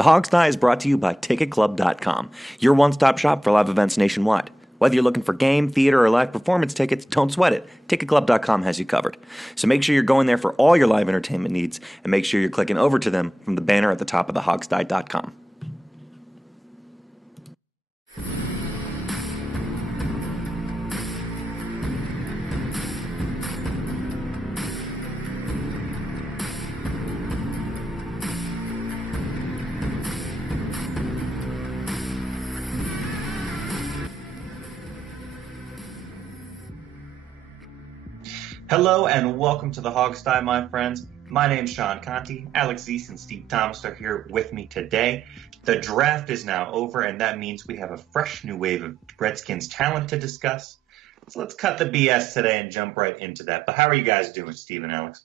The Hog Sty is brought to you by TicketClub.com, your one-stop shop for live events nationwide. Whether you're looking for game, theater, or live performance tickets, don't sweat it. TicketClub.com has you covered. So make sure you're going there for all your live entertainment needs, and make sure you're clicking over to them from the banner at the top of thehogsty.com. Hello and welcome to the Hog Sty, my friends. My name's Sean Conti. Alex Zeese and Steve Thomas are here with me today. The draft is now over, and that means we have a fresh new wave of Redskins talent to discuss. So let's cut the BS today and jump right into that. But how are you guys doing, Steve and Alex?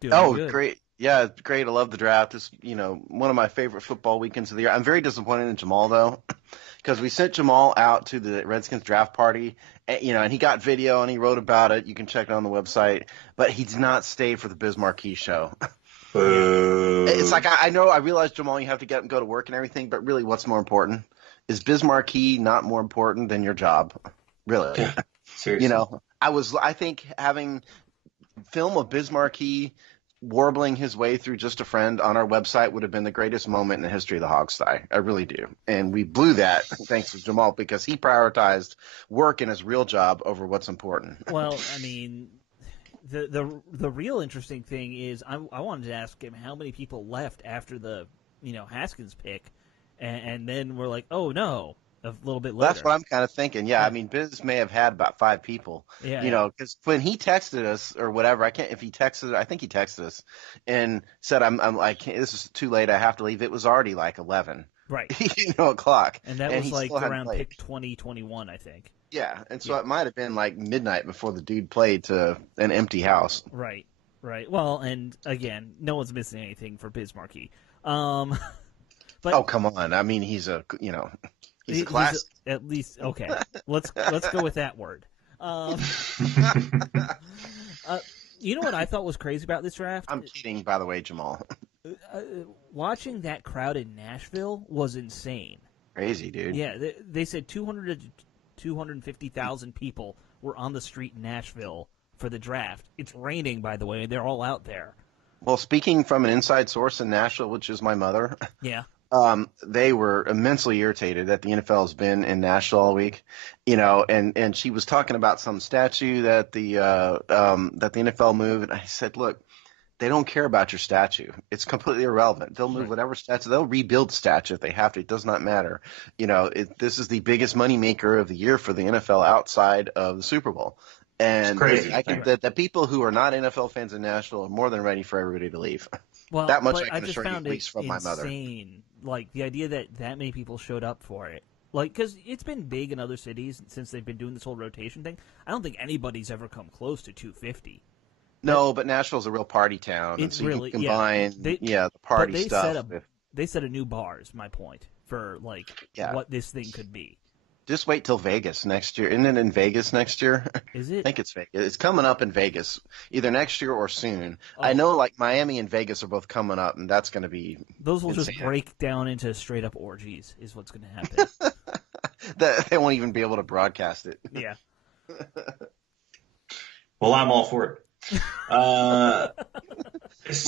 Doing good. Great. Yeah, it's great. I love the draft. It's, one of my favorite football weekends of the year. I'm very disappointed in Jamal, though, because we sent Jamal out to the Redskins draft party, and he got video and he wrote about it. You can check it on the website, but he did not stay for the Biz Marquee show. It's like, I know, I realize, Jamal, you have to get up and go to work and everything, but really what's more important? Is Biz Marquee not more important than your job? Really? Yeah, seriously. I think having film of Biz Marquee warbling his way through Just a Friend on our website would have been the greatest moment in the history of the Hog Sty. I really do. And we blew that thanks to Jamal because he prioritized work and his real job over what's important. Well, I mean, the real interesting thing is I wanted to ask him how many people left after the Haskins pick, and then we're like, oh no, a little bit later. That's what I'm kind of thinking. Yeah, I mean, Biz may have had about 5 people. Yeah, because when he texted us or whatever, I think he texted us and said, I'm like, this is too late. I have to leave. It was already like 11. Right. O'clock. And that was like around pick 2021, I think. Yeah, and so it might have been like midnight before the dude played to an empty house. Right. Well, and again, no one's missing anything for Biz Marquee. But oh, come on. I mean, he's a class. At least, okay. Let's go with that word. You know what I thought was crazy about this draft? I'm kidding, by the way, Jamal. Watching that crowd in Nashville was insane. Crazy, dude. Yeah, they said 200 to 250,000 people were on the street in Nashville for the draft. It's raining, by the way. They're all out there. Well, speaking from an inside source in Nashville, which is my mother. Yeah. They were immensely irritated that the NFL has been in Nashville all week, and she was talking about some statue that the NFL moved. And I said, look, they don't care about your statue. It's completely irrelevant. They'll move whatever statue. They'll rebuild statue if they have to. It does not matter. This is the biggest moneymaker of the year for the NFL outside of the Super Bowl. And I think that the people who are not NFL fans in Nashville are more than ready for everybody to leave. Well, that much I can assure you, at least from my mother. Like the idea that many people showed up for it, like because it's been big in other cities since they've been doing this whole rotation thing. I don't think anybody's ever come close to 250. No, but Nashville's a real party town, and so really, you can combine the party stuff. They set a new bar. Is my point for what this thing could be. Just wait till Vegas next year. Isn't it in Vegas next year? Is it? I think it's Vegas. It's coming up in Vegas, either next year or soon. Oh. I know, like Miami and Vegas are both coming up, and that's going to be those will insane. Just break down into straight up orgies. Is what's going to happen. They won't even be able to broadcast it. Yeah. Well, I'm all for it. Well,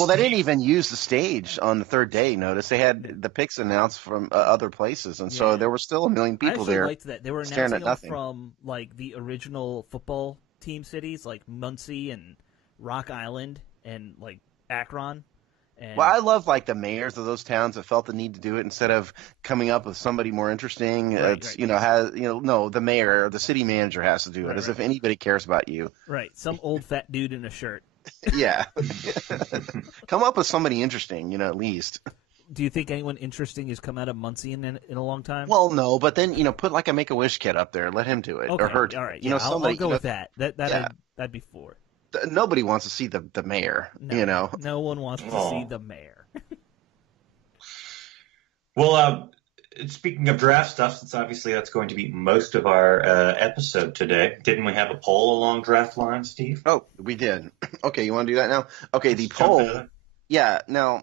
they didn't even use the stage on the third day. Notice they had the picks announced from other places, and so there were still 1 million people there. I liked that they were announcing them from like the original football team cities, like Muncie and Rock Island and like Akron. Well, I love like the mayors of those towns that felt the need to do it instead of coming up with somebody more interesting. The mayor or the city manager has to do it as if anybody cares about you. Right, some old fat dude in a shirt. Yeah. Come up with somebody interesting, at least. Do you think anyone interesting has come out of Muncie in a long time? Well, no, but then, put like a Make-A-Wish kid up there. Let him do it. Okay. Or her. All right. Somebody, I'll go with that. That'd be for it. Nobody wants to see the mayor, No one wants to see the mayor. Well, speaking of draft stuff, since obviously that's going to be most of our episode today, didn't we have a poll along draft line, Steve? Oh, we did. Okay, you want to do that now? Okay, the poll. Yeah, now,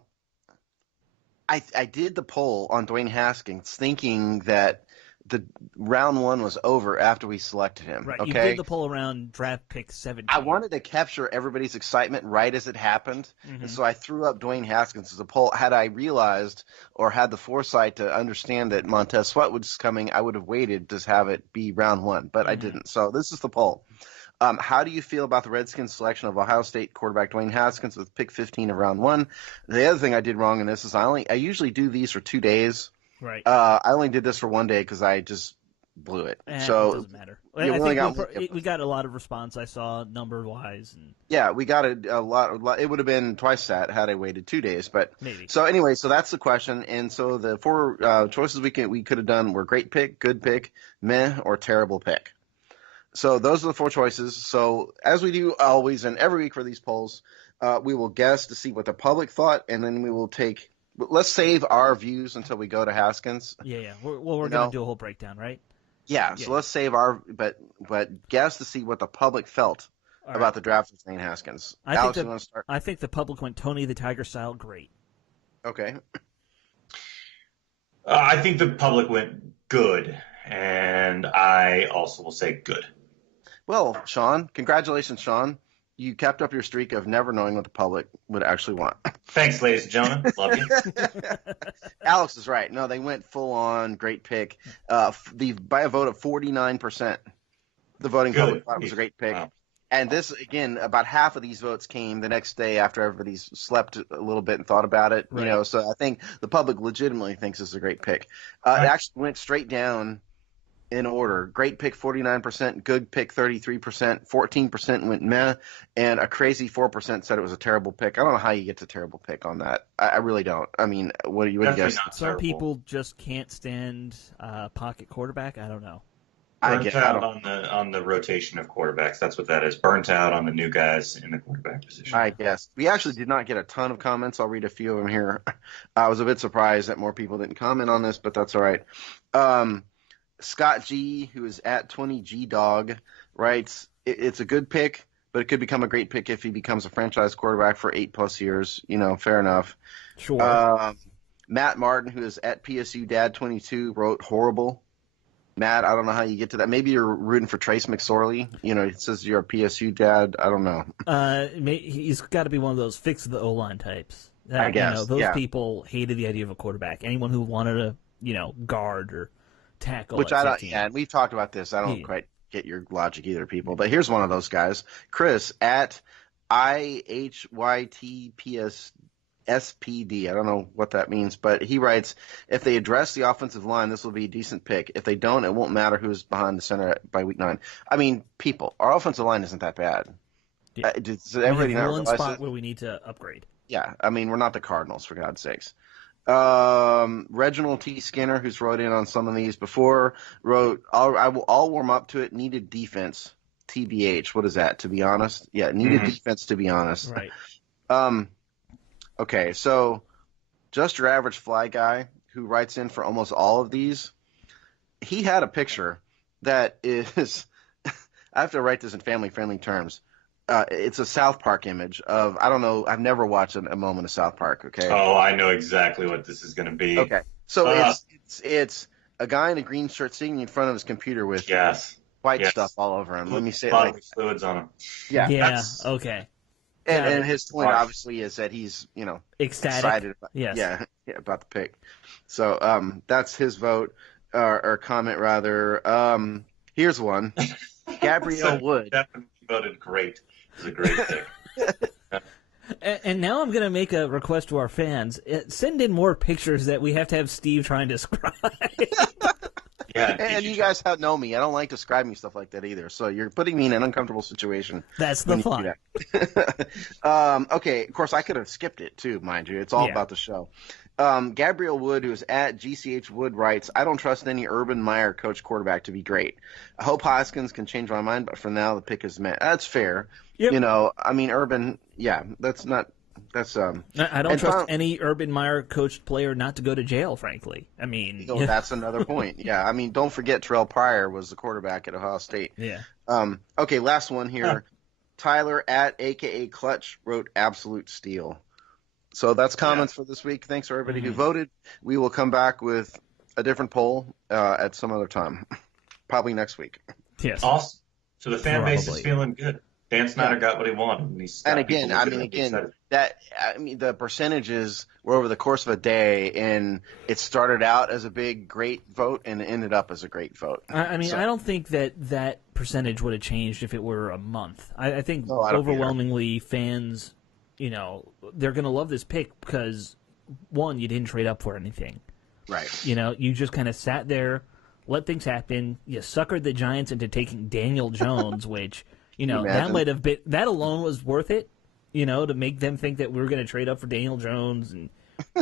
I did the poll on Dwayne Haskins thinking that the round 1 was over after we selected him. Right. Okay. You did the poll around draft pick 17. I wanted to capture everybody's excitement right as it happened, and so I threw up Dwayne Haskins as a poll. Had I realized or had the foresight to understand that Montez Sweat was coming, I would have waited to have it be round 1, but I didn't. So this is the poll. How do you feel about the Redskins' selection of Ohio State quarterback Dwayne Haskins with pick 15 of round 1? The other thing I did wrong in this is I usually do these for 2 days. Right. I only did this for 1 day because I just blew it. So it doesn't matter. we got a lot of response. I saw number wise. And... Yeah, we got a lot. It would have been twice that had I waited 2 days. But maybe. So anyway, so that's the question. And so the 4 choices we could have done were great pick, good pick, meh, or terrible pick. So those are the 4 choices. So as we do always and every week for these polls, we will guess to see what the public thought, and then we will take. Let's save our views until we go to Haskins. Yeah. We're going to do a whole breakdown, right? Yeah. So let's save our but guess to see what the public felt about the draft of Dwayne Haskins. Alex, you want to start? I think the public went Tony the Tiger style great. Okay. I think the public went good, and I also will say good. Well, Sean, congratulations, Sean. You kept up your streak of never knowing what the public would actually want. Thanks, ladies and gentlemen. Love you. Alex is right. No, they went full on great pick. By a vote of 49%, the voting public thought it was a great pick. Wow. And this, again, about half of these votes came the next day after everybody's slept a little bit and thought about it. Right. So I think the public legitimately thinks it's a great pick. It actually went straight down in order. Great pick 49%, good pick 33%, 14% went meh, and a crazy 4% said it was a terrible pick. I don't know how you get to terrible pick on that. I really don't. I mean, what do you guys? Some people just can't stand pocket quarterback. I don't know. Burnt out on the rotation of quarterbacks. That's what that is. Burnt out on the new guys in the quarterback position. I guess. We actually did not get a ton of comments. I'll read a few of them here. I was a bit surprised that more people didn't comment on this, but that's all right. Scott G, who is at 20GDog, writes, it's a good pick, but it could become a great pick if he becomes a franchise quarterback for 8+ years. Fair enough. Sure. Matt Martin, who is at PSU Dad 22, wrote horrible. Matt, I don't know how you get to that. Maybe you're rooting for Trace McSorley. It says you're a PSU dad. I don't know. He's got to be one of those fix the O-line types. I guess. Those people hated the idea of a quarterback. Anyone who wanted to, guard or tackle. Which I don't. Yeah, and we've talked about this. I don't quite get your logic either, people. But here's one of those guys, Chris at IHYTPSSPD. I don't know what that means, but he writes, if they address the offensive line, this will be a decent pick. If they don't, it won't matter who's behind the center by week 9. I mean, people, our offensive line isn't that bad. Yeah. Does everybody not realize spot where we need to upgrade. Yeah, I mean, we're not the Cardinals, for God's sakes. Reginald T. Skinner, who's wrote in on some of these before, wrote, I'll warm up to it. Needed defense. TBH. What is that, to be honest? Yeah, needed defense, to be honest. Right. Okay, so just your average fly guy who writes in for almost all of these, he had a picture that is – I have to write this in family-friendly terms. It's a South Park image of – I don't know. I've never watched a moment of South Park, okay? Oh, I know exactly what this is going to be. Okay. So it's a guy in a green shirt sitting in front of his computer with white stuff all over him. Let me say it like – fluids on him. Yeah, okay. And his point obviously is that he's, excited about, about the pick. So that's his vote or comment rather. Here's one. Gabrielle Wood. Definitely voted great. It's a great pick. And now I'm going to make a request to our fans. Send in more pictures that we have to have Steve try and describe. Yeah, and you guys know me. I don't like describing stuff like that either. So you're putting me in an uncomfortable situation. That's the fun. Okay, of course, I could have skipped it too, mind you. It's all about the show. Gabrielle Wood, who's at GCH Wood, writes, I don't trust any Urban Meyer coach quarterback to be great. I hope Haskins can change my mind, but for now the pick is met. That's fair. Yep. I mean, Urban, that's not – that's I don't trust any Urban Meyer coached player not to go to jail, frankly. I mean, that's another point. Yeah, I mean, don't forget Terrell Pryor was the quarterback at Ohio State. Yeah. Okay, last one here. Tyler at AKA Clutch wrote absolute steal. So that's comments for this week. Thanks for everybody who voted. We will come back with a different poll at some other time, probably next week. Yes. Awesome. So the fan base is feeling good. Dan Snyder got what he wanted. And again, the percentages were over the course of a day, and it started out as a big, great vote, and it ended up as a great vote. I don't think that percentage would have changed if it were a month. I think overwhelmingly fans, they're going to love this pick because, one, you didn't trade up for anything. Right. You just kind of sat there, let things happen. You suckered the Giants into taking Daniel Jones, which... that might have been that alone was worth it, to make them think that we were going to trade up for Daniel Jones, and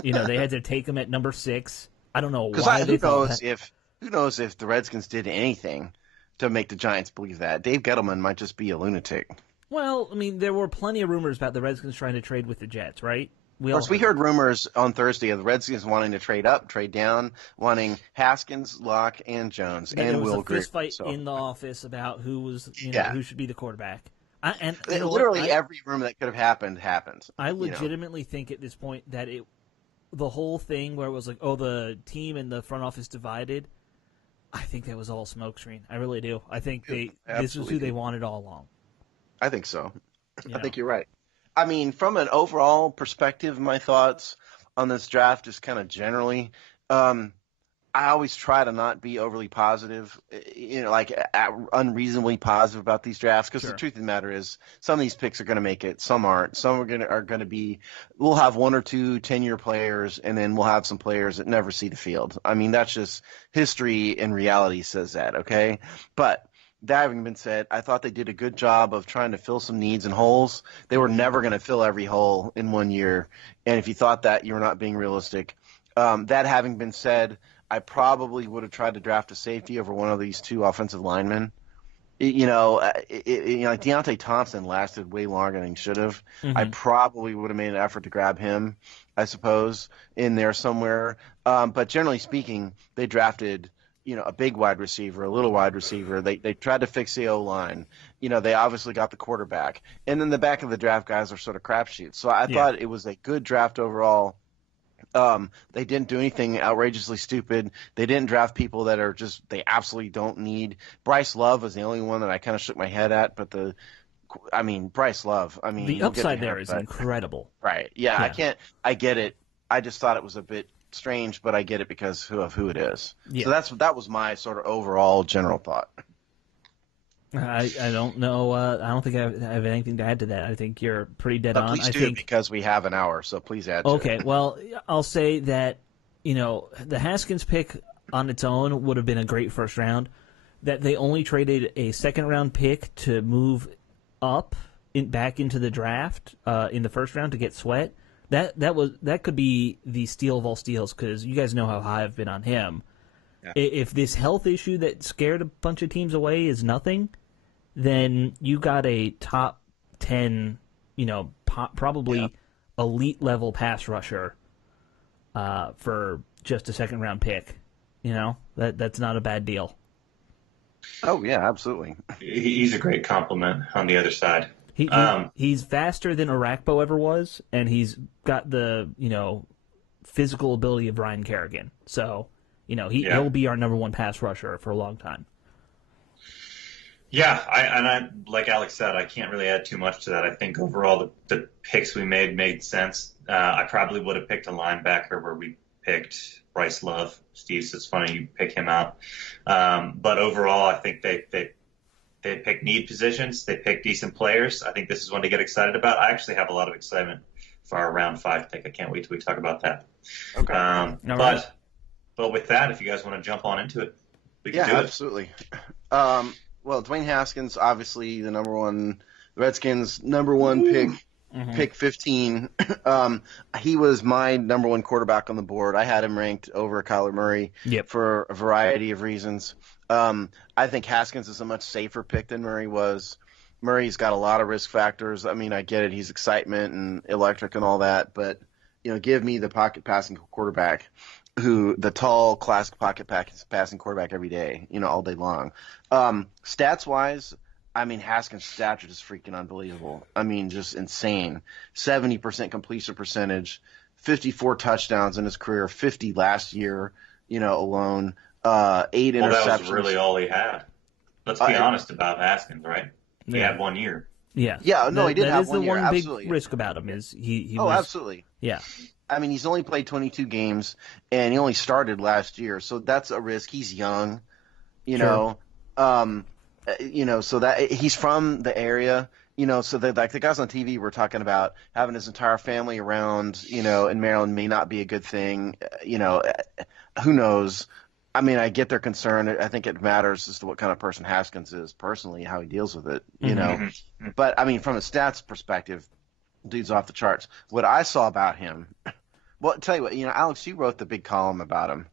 they had to take him at number 6. I don't know why they thought that. Who knows if the Redskins did anything to make the Giants believe that? Dave Gettleman might just be a lunatic. Well, there were plenty of rumors about the Redskins trying to trade with the Jets, right? We heard rumors on Thursday of the Redskins wanting to trade up, trade down, wanting Haskins, Locke, and Jones, and Will Grier. There was a fist fight in the office about who was, who should be the quarterback. Every rumor that could have happened happened. I legitimately think at this point that the whole thing where it was like, oh, the team and the front office divided, I think that was all smokescreen. I really do. I think this was who they wanted all along. I think so. I think you're right. From an overall perspective, my thoughts on this draft is kind of generally, I always try to not be overly positive, unreasonably positive about these drafts, because the truth of the matter is some of these picks are going to make it, some aren't. Some are going to be, we'll have 1 or 2 10-year players, and then we'll have some players that never see the field. That's just history and reality says that, okay? But that having been said, I thought they did a good job of trying to fill some needs and holes. They were never going to fill every hole in 1 year, and if you thought that, you were not being realistic. That having been said, I probably would have tried to draft a safety over one of these 2 offensive linemen. Like Deontay Thompson lasted way longer than he should have. I probably would have made an effort to grab him, I suppose, in there somewhere. But generally speaking, they drafted – a big wide receiver, a little wide receiver. They tried to fix the O-line. They obviously got the quarterback. And then the back of the draft guys are sort of crapshoots. So I thought it was a good draft overall. They didn't do anything outrageously stupid. They didn't draft people that are just they absolutely don't need. Bryce Love was the only one that I kind of shook my head at. But Bryce Love. The upside there is incredible. Right. Yeah. I get it. I just thought it was a bit strange, but I get it because of who it is. Yeah. So that was my sort of overall general thought. I don't know. I don't think I have anything to add to that. I think you're pretty dead on. Please do, because we have an hour, so please add to it. Okay, well, I'll say that, the Haskins pick on its own would have been a great first round. That they only traded a second-round pick to move up back into the draft in the first round to get Sweat. That could be the steal of all steals, because you guys know how high I've been on him. Yeah. If this health issue that scared a bunch of teams away is nothing, then you got a top 10, probably elite level pass rusher for just a second round pick. That's not a bad deal. Oh yeah, absolutely. He's a great compliment on the other side. He's faster than Arakpo ever was, and he's got the physical ability of Ryan Kerrigan. So he'll be our number 1 pass rusher for a long time. Yeah, I like Alex said, I can't really add too much to that. I think overall the picks we made sense. I probably would have picked a linebacker where we picked Bryce Love. Steve, so it's funny you pick him out. But overall, I think they pick need positions. They pick decent players. I think this is one to get excited about. I actually have a lot of excitement for our round 5 pick. I can't wait till we talk about that. Okay. But with that, if you guys want to jump on into it, we can do it. Yeah, absolutely. Well, Dwayne Haskins, obviously the Redskins' number 1 pick, pick 15. He was my number 1 quarterback on the board. I had him ranked over Kyler Murray for a variety of reasons. I think Haskins is a much safer pick than Murray was. Murray's got a lot of risk factors. I get it. He's excitement and electric and all that, but give me the pocket passing quarterback, the tall, classic pocket passing quarterback every day, all day long. Stats wise, I mean, Haskins' stats are just freaking unbelievable. I mean, just insane. 70% completion percentage, 54 touchdowns in his career, 50 last year, alone, 8 Well, interceptions. that was really all he had. Let's be honest about Haskins, right? He Yeah. had 1 year. Yeah. Yeah, no, he did that have is 1 the year, one absolutely. big risk about him is he Oh, was, absolutely. yeah. I mean, he's only played 22 games, and he only started last year, so that's a risk. He's young, Sure. so that he's from the area, so that like the guys on TV were talking about having his entire family around, in Maryland may not be a good thing, who knows? I mean, I get their concern. I think it matters as to what kind of person Haskins is personally, how he deals with it, Mm-hmm. But I mean, from a stats perspective, dude's off the charts. What I saw about him, well, tell you what, Alex, you wrote the big column about him.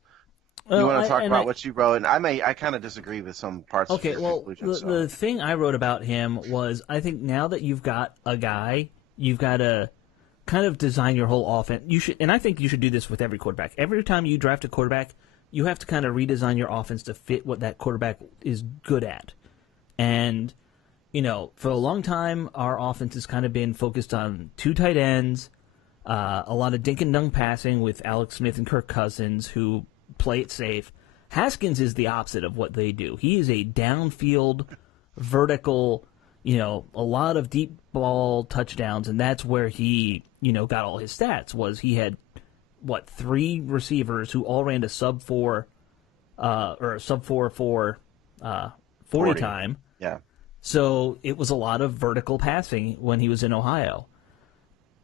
You want to talk about what you wrote? And I kind of disagree with some parts of your conclusion. The thing I wrote about him was I think now that you've got a guy, you've got to kind of design your whole offense. And I think you should do this with every quarterback. Every time you draft a quarterback, you have to kind of redesign your offense to fit what that quarterback is good at. And, for a long time, our offense has kind of been focused on 2 tight ends, a lot of dink and dunk passing with Alex Smith and Kirk Cousins, who play it safe. Haskins is the opposite of what they do. He is a downfield, vertical, a lot of deep ball touchdowns, and that's where he, got all his stats. Was he had 3 receivers who all ran a sub 4 or a sub 4 40 time. Yeah. So it was a lot of vertical passing when he was in Ohio.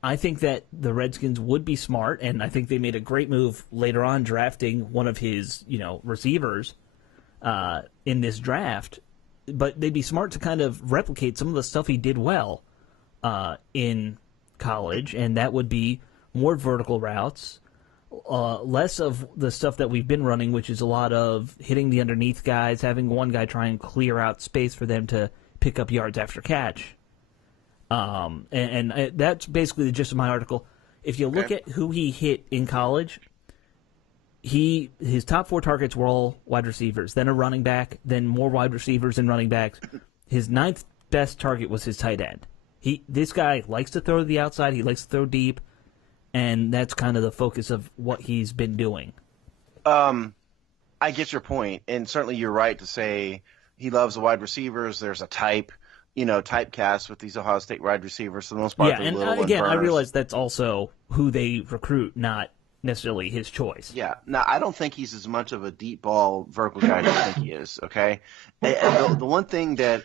I think that the Redskins would be smart, and I think they made a great move later on drafting one of his, receivers in this draft. But they'd be smart to kind of replicate some of the stuff he did well in college, and that would be more vertical routes, less of the stuff that we've been running, which is a lot of hitting the underneath guys, having one guy try and clear out space for them to pick up yards after catch. And that's basically the gist of my article. If you look at who he hit in college, his top 4 targets were all wide receivers, then a running back, then more wide receivers and running backs. His 9th best target was his tight end. This guy likes to throw to the outside. He likes to throw deep, and that's kind of the focus of what he's been doing. I get your point, and certainly you're right to say he loves the wide receivers. There's a typecast with these Ohio State wide receivers for the most part. Yeah, and again, I realize that's also who they recruit, not necessarily his choice. Yeah. Now, I don't think he's as much of a deep ball vertical guy as I think he is. Okay. The one thing that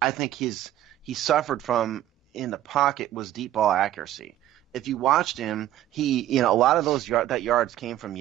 I think he suffered from in the pocket was deep ball accuracy. If you watched him, a lot of those yards came from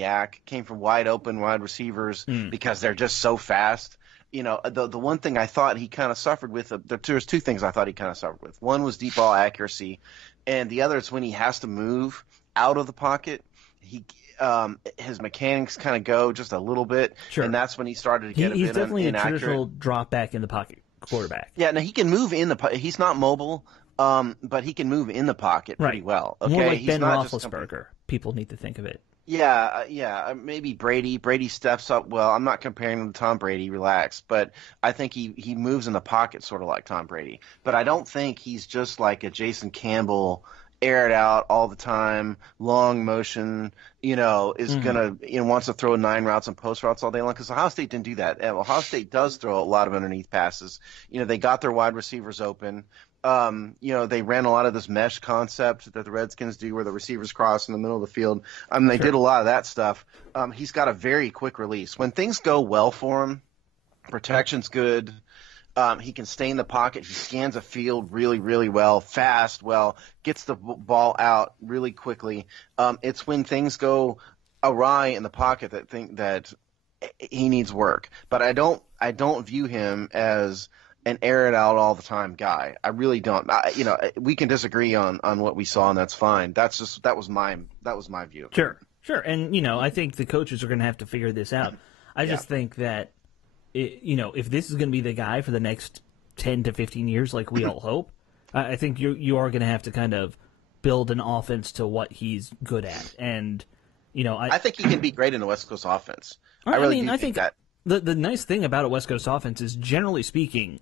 came from wide open wide receivers because they're just so fast. The one thing I thought he kind of suffered with, there's 2 things I thought he kind of suffered with. One was deep ball accuracy, and the other is when he has to move out of the pocket, his mechanics kind of go just a little bit, and that's when he started to get he's a bit definitely inaccurate. a traditional drop back in the pocket quarterback. Yeah, now he can move in the pocket. He's not mobile, but he can move in the pocket pretty well. Okay? More like he's Ben not Roethlisberger. People need to think of it. Yeah, maybe Brady. Brady steps up well. I'm not comparing him to Tom Brady, relax. But I think he moves in the pocket sort of like Tom Brady. But I don't think he's just like a Jason Campbell, air it out all the time, long motion, is going to, wants to throw 9 routes and post routes all day long. Because Ohio State didn't do that. Ohio State does throw a lot of underneath passes. They got their wide receivers open. They ran a lot of this mesh concept that the Redskins do where the receivers cross in the middle of the field. They did a lot of that stuff. He's got a very quick release. When things go well for him, protection's good. He can stay in the pocket. He scans a field really, really well, fast, gets the ball out really quickly. It's when things go awry in the pocket that he needs work. But I don't view him as an air it out all the time guy. I really don't. We can disagree on what we saw, and that's fine. That was my view. Sure. And I think the coaches are going to have to figure this out. I just think that if this is going to be the guy for the next 10 to 15 years, like we all hope, I think you are going to have to kind of build an offense to what he's good at. And I think he can be great in the West Coast offense. I think that. The nice thing about a West Coast offense is, generally speaking,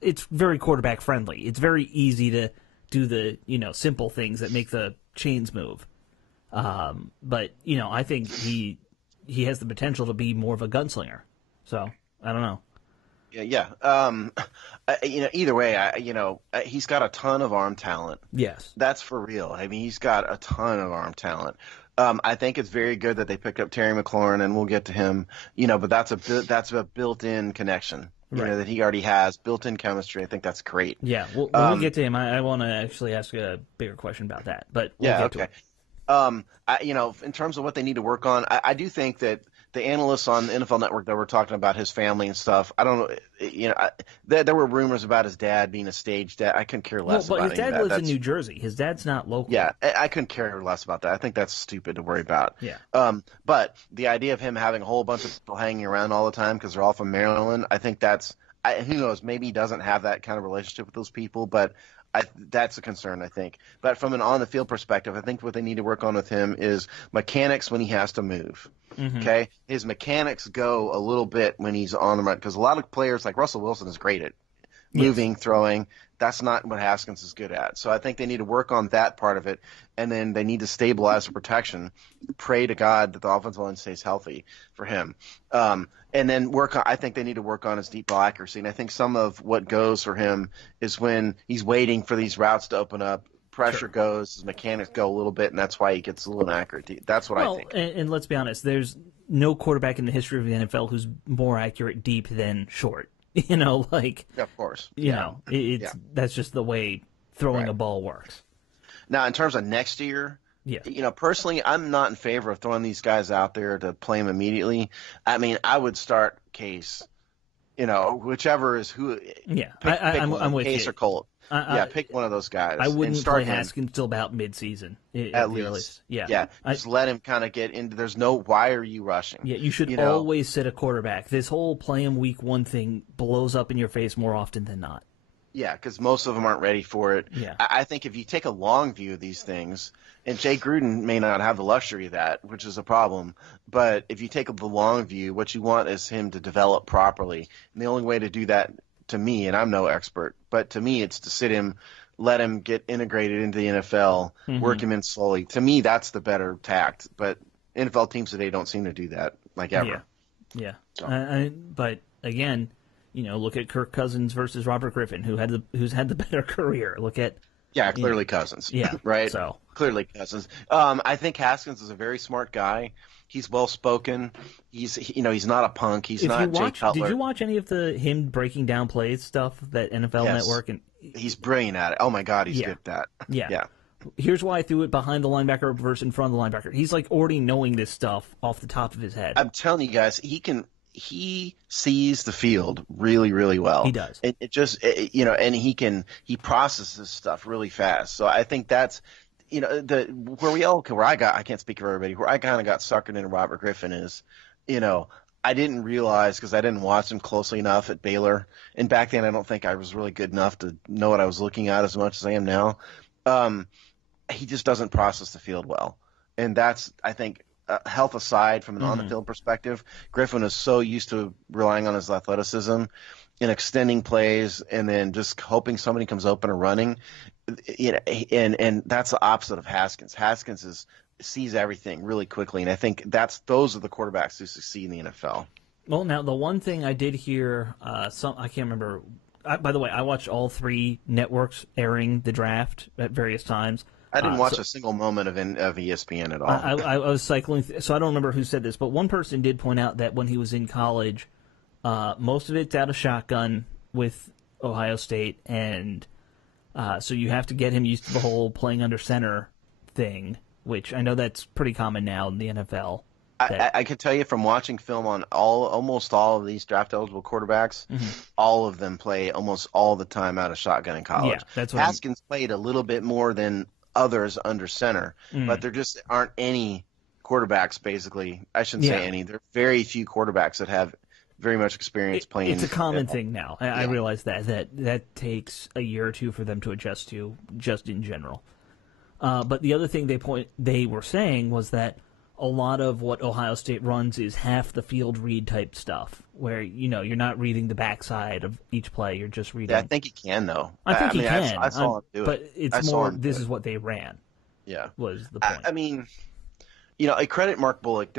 it's very quarterback friendly. It's very easy to do the simple things that make the chains move. But I think he has the potential to be more of a gunslinger. So I don't know. Yeah. Either way, he's got a ton of arm talent. Yes, that's for real. I mean, he's got a ton of arm talent. I think it's very good that they picked up Terry McLaurin, and we'll get to him. But that's a built-in connection. Right. That he already has built-in chemistry. I think that's great. Yeah. Well, when we get to him, I want to actually ask a bigger question about that. But we'll get to it. In terms of what they need to work on, I do think that the analysts on the NFL Network that were talking about his family and stuff, I don't know, there were rumors about his dad being a stage dad. I couldn't care less about his dad that. lives in New Jersey. His dad's not local. Yeah, I couldn't care less about that. I think that's stupid to worry about. Yeah. But the idea of him having a whole bunch of people hanging around all the time because they're all from Maryland, I think who knows, maybe he doesn't have that kind of relationship with those people, but that's a concern, I think. But from an on-the-field perspective, I think what they need to work on with him is mechanics when he has to move. Mm-hmm. Okay? His mechanics go a little bit when he's on the run, because a lot of players, like Russell Wilson, is great at moving, throwing. That's not what Haskins is good at. So I think they need to work on that part of it, and then they need to stabilize the protection. Pray to God that the offensive line stays healthy for him. And then I think they need to work on his deep ball accuracy. And I think some of what goes for him is when he's waiting for these routes to open up, pressure goes, his mechanics go a little bit, and that's why he gets a little inaccurate. That's what I think. And let's be honest, there's no quarterback in the history of the NFL who's more accurate deep than short. Of course. That's just the way throwing a ball works. Now, in terms of next year, personally, I'm not in favor of throwing these guys out there to play them immediately. I mean, I would start Case, whichever is who. Yeah, pick I'm with Case you. or Colt. Pick one of those guys. I wouldn't start play Haskins until about mid-season. At least. Yeah. Just let him kind of get into. There's no. Why are you rushing? Yeah, you should always sit a quarterback. This whole play him week one thing blows up in your face more often than not. Yeah, because most of them aren't ready for it. Yeah. I think if you take a long view of these things, and Jay Gruden may not have the luxury of that, which is a problem, but if you take the long view, what you want is him to develop properly. And the only way to do that, to me, and I'm no expert, but to me it's to sit him, let him get integrated into the NFL, work him in slowly. To me, that's the better tact. But NFL teams today don't seem to do that, ever. Yeah. So. But again, look at Kirk Cousins versus Robert Griffin, who's had the better career. Look at clearly Cousins. Yeah, right. So clearly Cousins. I think Haskins is a very smart guy. He's well spoken. He's not a punk. He's not Jay Cutler. Did you watch any of him breaking down plays stuff that NFL Network and he's brilliant at it. Oh my God, he's good at that. Yeah. Here's why I threw it behind the linebacker versus in front of the linebacker. He's already knowing this stuff off the top of his head. I'm telling you guys, he sees the field really, really well. He does. And and he processes stuff really fast. So I think that's, I can't speak for everybody, where I kind of got suckered into Robert Griffin is, I didn't realize, because I didn't watch him closely enough at Baylor. And back then I don't think I was really good enough to know what I was looking at as much as I am now. He just doesn't process the field well. And that's, I think, health aside, from an on-the-field perspective, Griffin is so used to relying on his athleticism and extending plays and then just hoping somebody comes open and running. And that's the opposite of Haskins. Haskins sees everything really quickly, and I think those are the quarterbacks who succeed in the NFL. Well, now the one thing I did hear, I can't remember. By the way, I watched all three networks airing the draft at various times. I didn't watch a single moment of ESPN at all. I was cycling, so I don't remember who said this, but one person did point out that when he was in college, most of it's out of shotgun with Ohio State, and so you have to get him used to the whole playing under center thing, which I know that's pretty common now in the NFL. I can tell you from watching film on almost all of these draft-eligible quarterbacks, all of them play almost all the time out of shotgun in college. Yeah, that's what Haskins played a little bit more than others under center, but there just aren't any quarterbacks, basically. I shouldn't say any. There are very few quarterbacks that have very much experience playing. It's a common thing now. I realize that takes a year or two for them to adjust to, just in general. But the other thing they were saying was that a lot of what Ohio State runs is half the field read type stuff, where you're not reading the backside of each play. You're just reading. Yeah, I think he can though. I think he can. I saw him do it. But it's more. This is what they ran. Yeah, was the point. I mean, I credit Mark Bullock.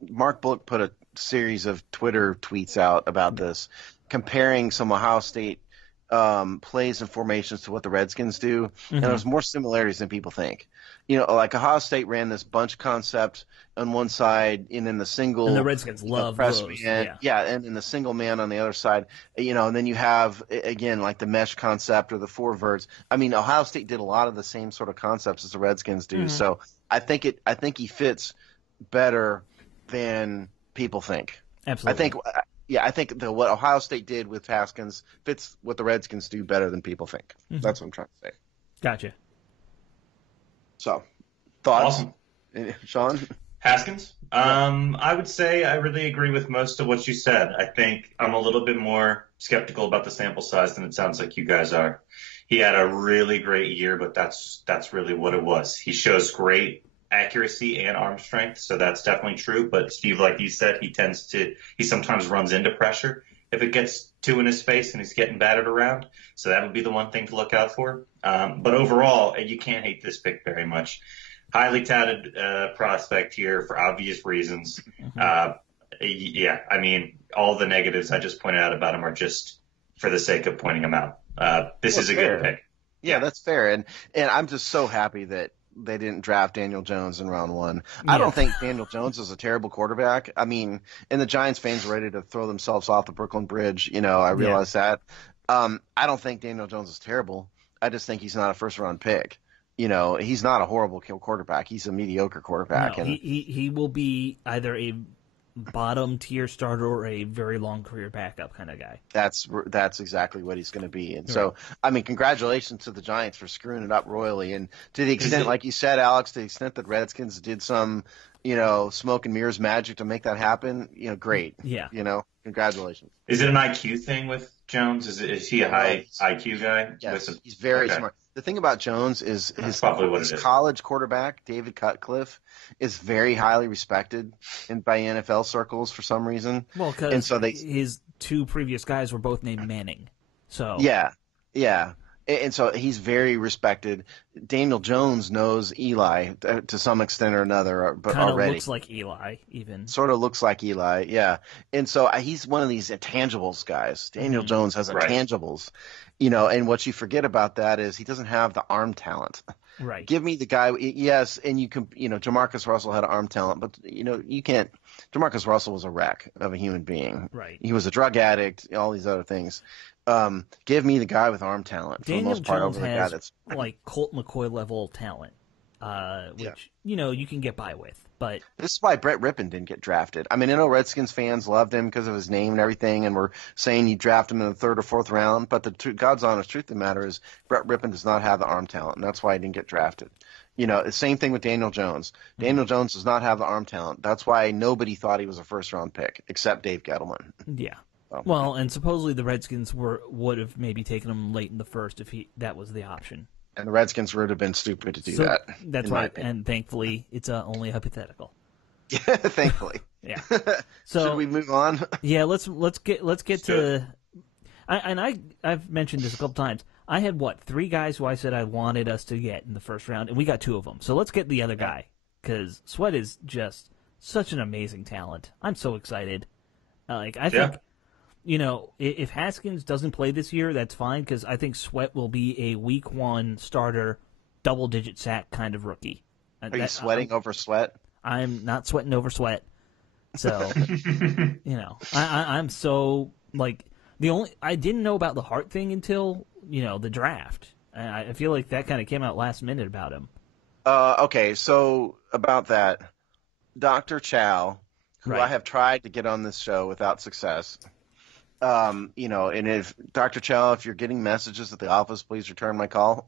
Mark Bullock put a series of Twitter tweets out about this, comparing some Ohio State plays and formations to what the Redskins do, and there's more similarities than people think. Like Ohio State ran this bunch concept on one side, and then the single. And the Redskins love those. Yeah, and then the single man on the other side. And then you have again like the mesh concept or the four verts. I mean, Ohio State did a lot of the same sort of concepts as the Redskins do. So I think he fits better than people think. Absolutely. I think what Ohio State did with Haskins fits what the Redskins do better than people think. That's what I'm trying to say. Gotcha. So, thoughts? Awesome. Sean? Haskins? I would say I really agree with most of what you said. I think I'm a little bit more skeptical about the sample size than it sounds like you guys are. He had a really great year, but that's really what it was. He shows great accuracy and arm strength, so that's definitely true. But Steve, like you said, he sometimes runs into pressure if it gets two in his face and he's getting battered around. So that would be the one thing to look out for. But overall, you can't hate this pick very much. Highly touted prospect here for obvious reasons. Yeah, I mean, all the negatives I just pointed out about him are just for the sake of pointing them out. This is a good pick. Yeah, that's fair. And I'm just so happy that they didn't draft Daniel Jones in round 1. Yeah. I don't think Daniel Jones is a terrible quarterback. I mean, and the Giants fans are ready to throw themselves off the Brooklyn Bridge. I realize that. I don't think Daniel Jones is terrible. I just think he's not a first-round pick. He's not a horrible quarterback. He's a mediocre quarterback. No, he will be either a bottom-tier starter or a very long career backup kind of guy. That's exactly what he's going to be. And so, I mean, congratulations to the Giants for screwing it up royally. And to the extent, like you said, Alex, to the extent that Redskins did some, smoke and mirrors magic to make that happen, great. Yeah. Congratulations. Is it an IQ thing with Jones? Is he a high IQ guy? Yes, he's very smart. The thing about Jones is his college quarterback, David Cutcliffe, is very highly respected by NFL circles for some reason. Well, because his two previous guys were both named Manning. So yeah. And so he's very respected. Daniel Jones knows Eli to some extent or another, but kinda already looks like Eli, even sort of looks like Eli, yeah. And so he's one of these intangibles guys. Daniel Jones has intangibles, And what you forget about that is he doesn't have the arm talent. Right. Give me the guy. Yes, and you can. Jamarcus Russell had arm talent, but you can't. Jamarcus Russell was a wreck of a human being. Right. He was a drug addict. All these other things. Give me the guy with arm talent for Daniel the most part Jones over the has guy that's like Colt McCoy level talent, which you can get by with. But this is why Brett Rippon didn't get drafted. I mean, I know Redskins fans loved him because of his name and everything, and were saying you draft him in the 3rd or 4th round. But the God's honest truth of the matter is Brett Rippon does not have the arm talent, and that's why he didn't get drafted. The same thing with Daniel Jones. Daniel Jones does not have the arm talent. That's why nobody thought he was a first-round pick, except Dave Gettleman. Yeah. Well, and supposedly the Redskins would have maybe taken him late in the first if that was the option. And the Redskins would have been stupid to do that. That's right, and thankfully it's only hypothetical. Yeah, thankfully. Yeah. So should we move on? Yeah, let's get to. I've mentioned this a couple times. I had 3 guys who I said I wanted us to get in the first round, and we got 2 of them. So let's get the other guy because Sweat is just such an amazing talent. I'm so excited. I think. If Haskins doesn't play this year, that's fine because I think Sweat will be a week 1 starter, double-digit sack kind of rookie. Are you sweating over Sweat? I'm not sweating over Sweat. So, I'm so I didn't know about the heart thing until the draft. I feel like that kind of came out last minute about him. Okay, so about that, Dr. Chow, who Right. I have tried to get on this show without success. And if Dr. Chow, if you're getting messages at the office, please return my call.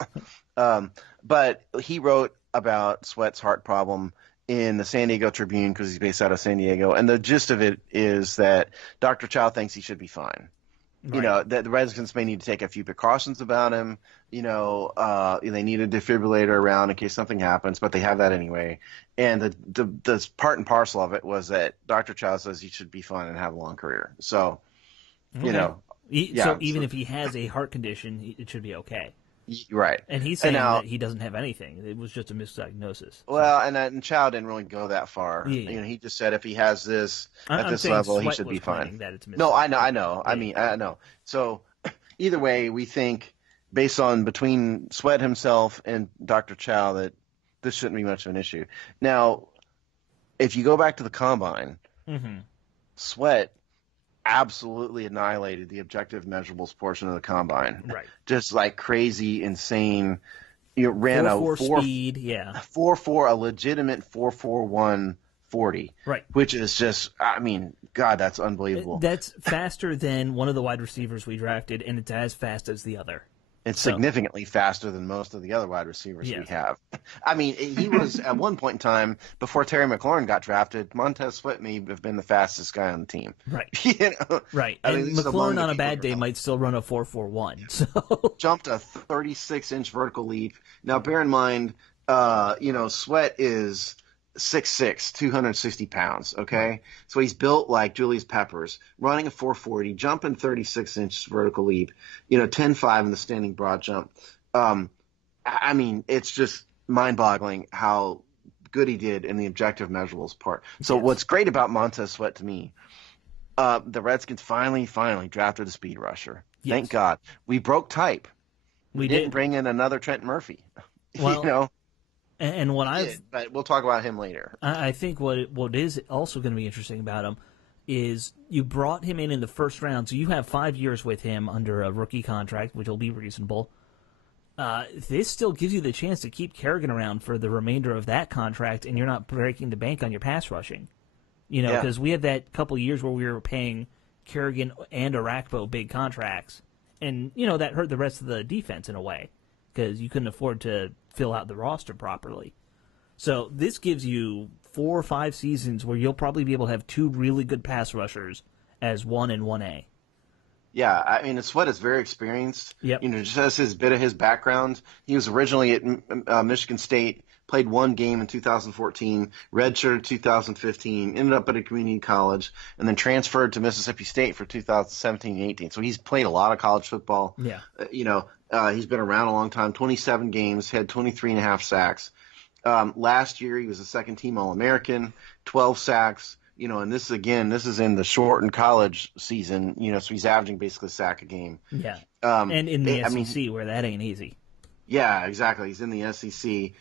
But he wrote about Sweat's heart problem in the San Diego Tribune because he's based out of San Diego. And the gist of it is that Dr. Chow thinks he should be fine. You know, that the Redskins may need to take a few precautions about him. You know, they need a defibrillator around in case something happens, but they have that anyway. And the part and parcel of it was that Dr. Chow says he should be fine and have a long career. So, you know. So even if he has a heart condition, it should be okay. Right. And he's saying that he doesn't have anything. It was just a misdiagnosis. Well, and Chow didn't really go that far. Yeah. You know, he just said if he has this at I'm this saying level, he Sweat should was be fine. claiming that it's No, I know. Yeah. I mean, I know. So either way, we think based on between Sweat himself and Dr. Chow that this shouldn't be much of an issue. Now, if you go back to the combine, Sweat absolutely annihilated the objective measurables portion of the combine. Right. Just like crazy, insane. You ran 4.4 speed, 4.4, a legitimate 4.41 40. Right. Which is just, I mean, God, that's unbelievable. That's faster than one of the wide receivers we drafted, and it's as fast as the other. It's significantly faster than most of the other wide receivers we have. I mean, he was at one point in time before Terry McLaurin got drafted. Montez Sweat may have been the fastest guy on the team. Right. You know? Right. I And mean, McLaurin on a bad day might still run a 4.41. So jumped a 36-inch vertical leap. Now, bear in mind, you know, Sweat is 6'6", 260 pounds, okay? So he's built like Julius Peppers, running a 440, jumping 36-inch vertical leap, you know, 10.5 in the standing broad jump. I mean, it's just mind-boggling how good he did in the objective measurables part. So what's great about Montez Sweat to me, the Redskins finally drafted a speed rusher. Yes. Thank God. We broke type. we Didn't bring in another Trent Murphy. Well, you know? And what but we'll talk about him later. I think what is also going to be interesting about him is you brought him in the first round, so you have 5 years with him under a rookie contract, which will be reasonable. This still gives you the chance to keep Kerrigan around for the remainder of that contract, and you're not breaking the bank on your pass rushing. You know, because we had that couple years where we were paying Kerrigan and Arakpo big contracts, and you know that hurt the rest of the defense in a way because you couldn't afford to fill out the roster properly. So this gives you 4 or 5 seasons where you'll probably be able to have 2 really good pass rushers as 1 and 1A. Yeah, I mean, Sweat is very experienced. Yep. You know, just as his bit of his background, he was originally at Michigan State, played 1 game in 2014, redshirted 2015, ended up at a community college, and then transferred to Mississippi State for 2017 and 18. So he's played a lot of college football. Yeah. You know, he's been around a long time, 27 games, had 23.5 sacks. Last year, he was a second-team All-American, 12 sacks. You know, and this is in the shortened college season, you know, so he's averaging basically a sack a game. Yeah. And in the SEC, where that ain't easy. Yeah, exactly. He's in the SEC.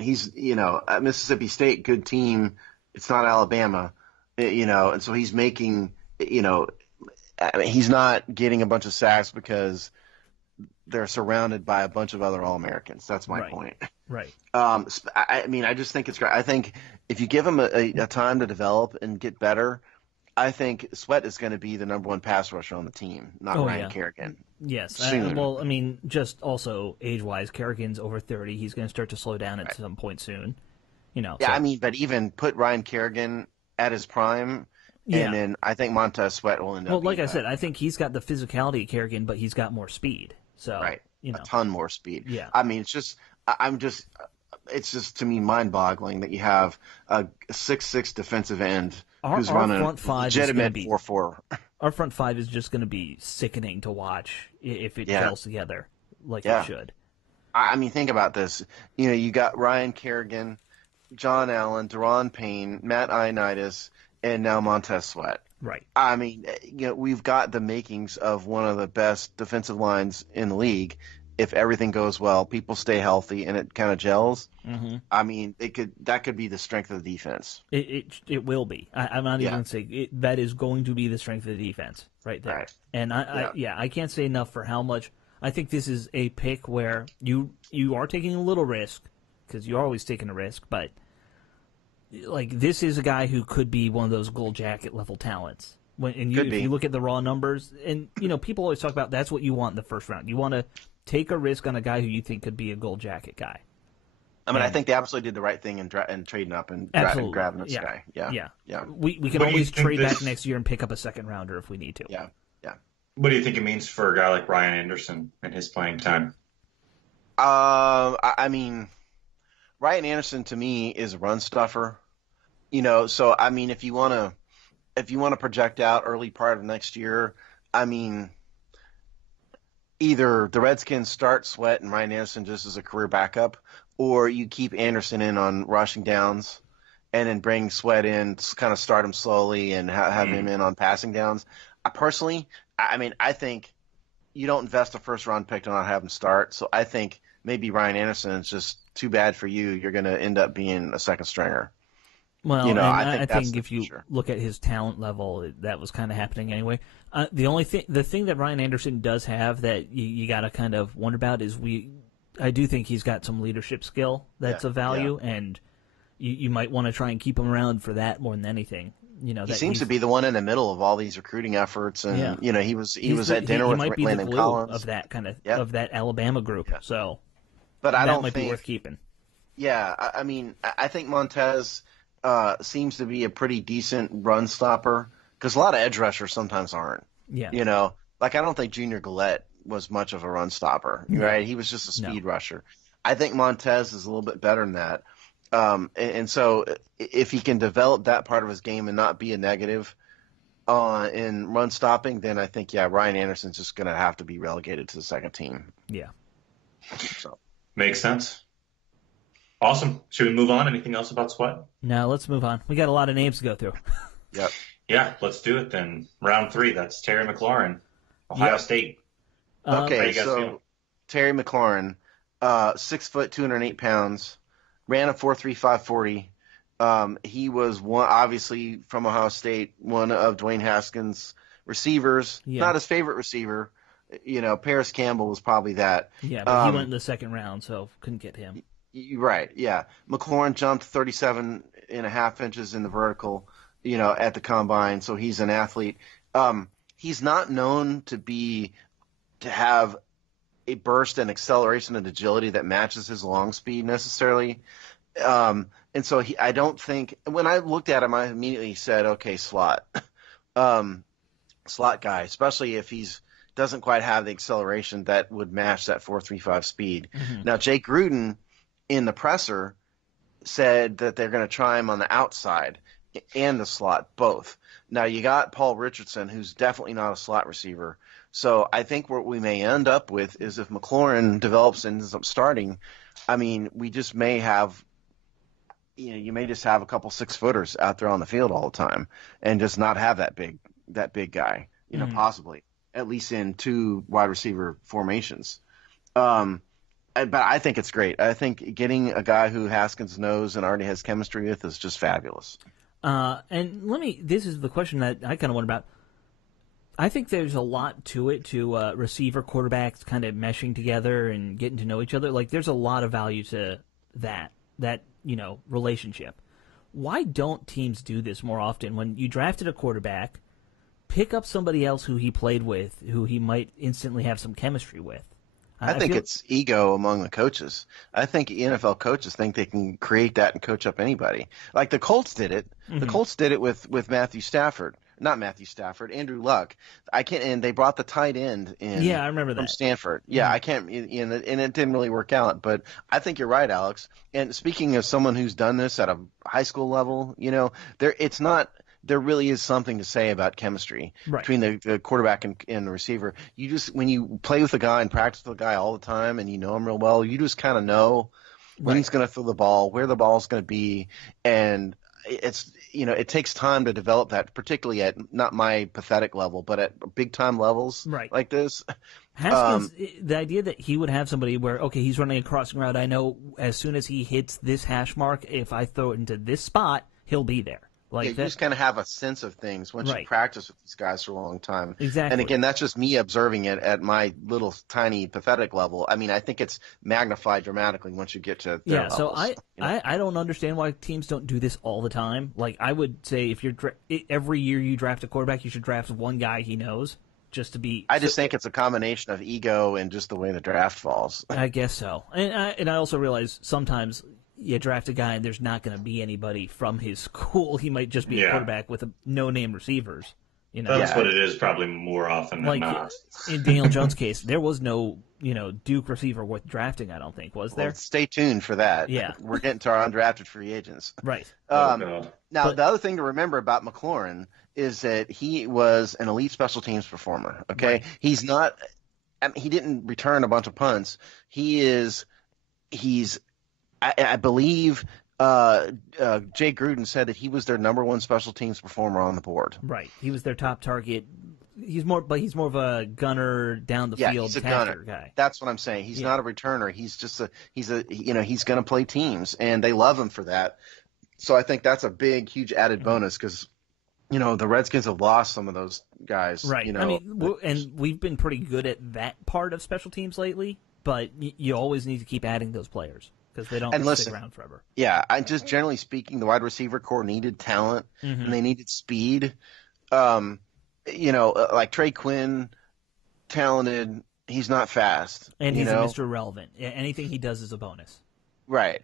He's, you know, at Mississippi State, good team. It's not Alabama, you know, and so he's making, you know, I mean, he's not getting a bunch of sacks because they're surrounded by a bunch of other All-Americans. That's my point. Right. I mean, I just think it's great. I think if you give him a time to develop and get better, I think Sweat is going to be the number 1 pass rusher on the team, not Ryan Kerrigan. Yes. Soon. I mean, just also age-wise, Kerrigan's over 30. He's going to start to slow down at some point soon. You know. Yeah, so. I mean, but even put Ryan Kerrigan at his prime, and then I think Montez Sweat will end up. Well, like I said, I think he's got the physicality of Kerrigan, but he's got more speed. So, you know. A ton more speed. Yeah. I mean, it's just to me mind-boggling that you have a 6'6" defensive end who's running front five legitimate 4.4. Our front 5 is just going to be sickening to watch if it gels together like it should. I mean, think about this. You know, you got Ryan Kerrigan, John Allen, Deron Payne, Matt Ioannidis, and now Montez Sweat. Right. I mean, you know, we've got the makings of one of the best defensive lines in the league. If everything goes well, people stay healthy, and it kind of gels. Mm-hmm. I mean, that could be the strength of the defense. It will be. I'm not even saying that is going to be the strength of the defense right there. Right. And I can't say enough for how much I think this is a pick where you are taking a little risk because you're always taking a risk, but like this is a guy who could be one of those gold jacket level talents. If you look at the raw numbers, and you know, people always talk about that's what you want in the first round. You want to take a risk on a guy who you think could be a gold jacket guy. I mean, I think they absolutely did the right thing in trading up and grabbing this guy. Yeah. We can always trade back next year and pick up a second rounder if we need to. Yeah. What do you think it means for a guy like Ryan Anderson and his playing time? I mean, Ryan Anderson to me is a run stuffer. So I mean, if you want to project out early part of next year, I mean, either the Redskins start Sweat and Ryan Anderson just as a career backup, or you keep Anderson in on rushing downs and then bring Sweat in, kind of start him slowly and have him in on passing downs. I think you don't invest a first round pick to not have him start. So I think maybe Ryan Anderson is just too bad for you. You're going to end up being a second stringer. Well, I think if you future. look at his talent level, that was kind of happening anyway. The thing that Ryan Anderson does have that you got to kind of wonder about is I do think he's got some leadership skill that's of value, and you might want to try and keep him around for that more than anything. He seems to be the one in the middle of all these recruiting efforts, and he was at dinner with Landon Collins of that kind of that Alabama group. Yeah. So, but that might be worth keeping. Yeah, I think Montez seems to be a pretty decent run stopper because a lot of edge rushers sometimes aren't. Yeah, I don't think Junior Gillette was much of a run stopper, right? He was just a speed rusher. I think Montez is a little bit better than that. And so if he can develop that part of his game and not be a negative in run stopping, then I think, Ryan Anderson's just going to have to be relegated to the second team. Yeah. So makes sense. Awesome. Should we move on? Anything else about Sweat? No, let's move on. We got a lot of names to go through. Yep. Yeah, let's do it then. Round 3, that's Terry McLaurin, Ohio State. Okay, so Terry McLaurin, 6 foot, 208 pounds, ran a 4.35 40. He was obviously from Ohio State, one of Dwayne Haskins' receivers. Not his favorite receiver. Paris Campbell was probably that. Yeah, but he went in the second round, so couldn't get him. Right, yeah. McLaurin jumped 37.5 inches in the vertical, at the combine, so he's an athlete. He's not known to have a burst and acceleration and agility that matches his long speed necessarily. And so I don't think – when I looked at him, I immediately said, okay, slot. Slot guy, especially if he's doesn't quite have the acceleration that would match that 4.35 speed. Mm-hmm. Now, Jake Gruden in the presser said that they're going to try him on the outside and the slot, both. Now, you got Paul Richardson, who's definitely not a slot receiver. So I think what we may end up with is if McLaurin develops and ends up starting, we just may have – you may just have a couple 6-footers out there on the field all the time and just not have that big guy, possibly, at least in 2 wide receiver formations. But I think it's great. I think getting a guy who Haskins knows and already has chemistry with is just fabulous. And this is the question that I kind of wonder about. I think there's a lot to it, to receiver quarterbacks kind of meshing together and getting to know each other. Like, there's a lot of value to that relationship. Why don't teams do this more often? When you drafted a quarterback, pick up somebody else who he played with, who he might instantly have some chemistry with. I think it's ego among the coaches. I think NFL coaches think they can create that and coach up anybody. Like the Colts did it. Mm-hmm. The Colts did it with Andrew Luck. And they brought the tight end in. Yeah, I remember that. From Stanford. Yeah, mm-hmm. I can't, and it didn't really work out. But I think you're right, Alex. And speaking of someone who's done this at a high school level, there really is something to say about chemistry between the quarterback and the receiver. When you play with a guy and practice with a guy all the time and you know him real well, you just kind of know when he's going to throw the ball, where the ball is going to be, and it takes time to develop that, particularly at not my pathetic level, but at big time levels like this. Haskins, the idea that he would have somebody where, okay, he's running a crossing route, I know as soon as he hits this hash mark, if I throw it into this spot, he'll be there. You just kind of have a sense of things once you practice with these guys for a long time. Exactly. And again, that's just me observing it at my little tiny pathetic level. I think it's magnified dramatically once you get to their levels. So I don't understand why teams don't do this all the time. Like, I would say if every year you draft a quarterback, you should draft one guy he knows just to be. I just think it's a combination of ego and just the way the draft falls. I guess so. And I also realize sometimes – you draft a guy and there's not going to be anybody from his school. He might just be a quarterback with no-name receivers, That's what it is probably more often than not. In Daniel Jones' case, there was no, Duke receiver worth drafting, I don't think, was there? Well, stay tuned for that. Yeah. We're getting to our undrafted free agents. Right. Now, the other thing to remember about McLaurin is that he was an elite special teams performer, okay? Right. He's not – he didn't return a bunch of punts. I believe Jay Gruden said that he was their number one special teams performer on the board. Right. He was their top target. He's more of a gunner down the field he's a catcher gunner. Guy. That's what I'm saying. He's not a returner. He's just he's going to play teams, and they love him for that. So I think that's a big, huge added bonus because, the Redskins have lost some of those guys. Right. And we've been pretty good at that part of special teams lately, but you always need to keep adding those players because they don't stick around forever. Yeah, just generally speaking, the wide receiver core needed talent, and they needed speed. Like Trey Quinn, talented, he's not fast. And he's a Mr. Relevant. Anything he does is a bonus. Right.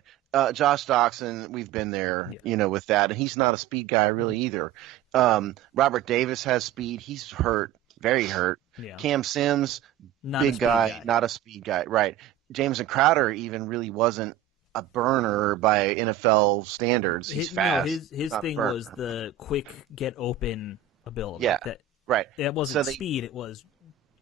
Josh Doxson, we've been there, with that. And he's not a speed guy really either. Robert Davis has speed. He's hurt, very hurt. Yeah. Cam Sims, big guy, not a speed guy. Right. Jameson Crowder even really wasn't a burner by NFL standards. He's fast. His thing was the quick get open ability. Yeah. Right. It wasn't speed, it was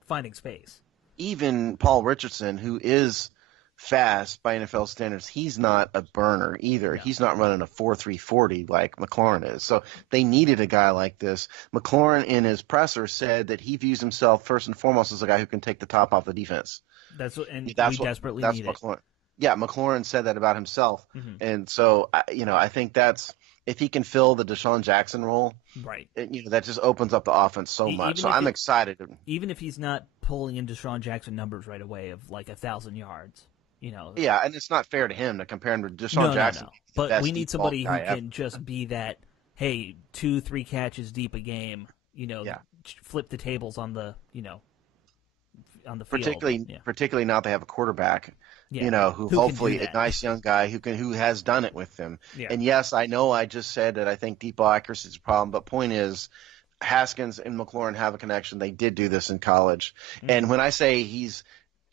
finding space. Even Paul Richardson, who is fast by NFL standards, he's not a burner either. Yeah. He's not running a 4.340 like McLaurin is. So they needed a guy like this. McLaurin in his presser said that he views himself first and foremost as a guy who can take the top off the defense. We desperately need McLaurin. Yeah, McLaurin said that about himself. And so, I think that's – if he can fill the Deshaun Jackson role, right? That just opens up the offense so much. So I'm excited. Even if he's not pulling in Deshaun Jackson numbers right away of like 1,000 yards, Yeah, and it's not fair to him to compare him to Deshaun Jackson. No. But we need somebody who can just be that, hey, 2-3 catches deep a game, flip the tables on the, on the field. Particularly now they have a quarterback. Who hopefully a nice young guy who has done it with them. Yeah. And yes, I know I just said that I think deep ball accuracy is a problem, but point is Haskins and McLaurin have a connection. They did do this in college. And when I say he's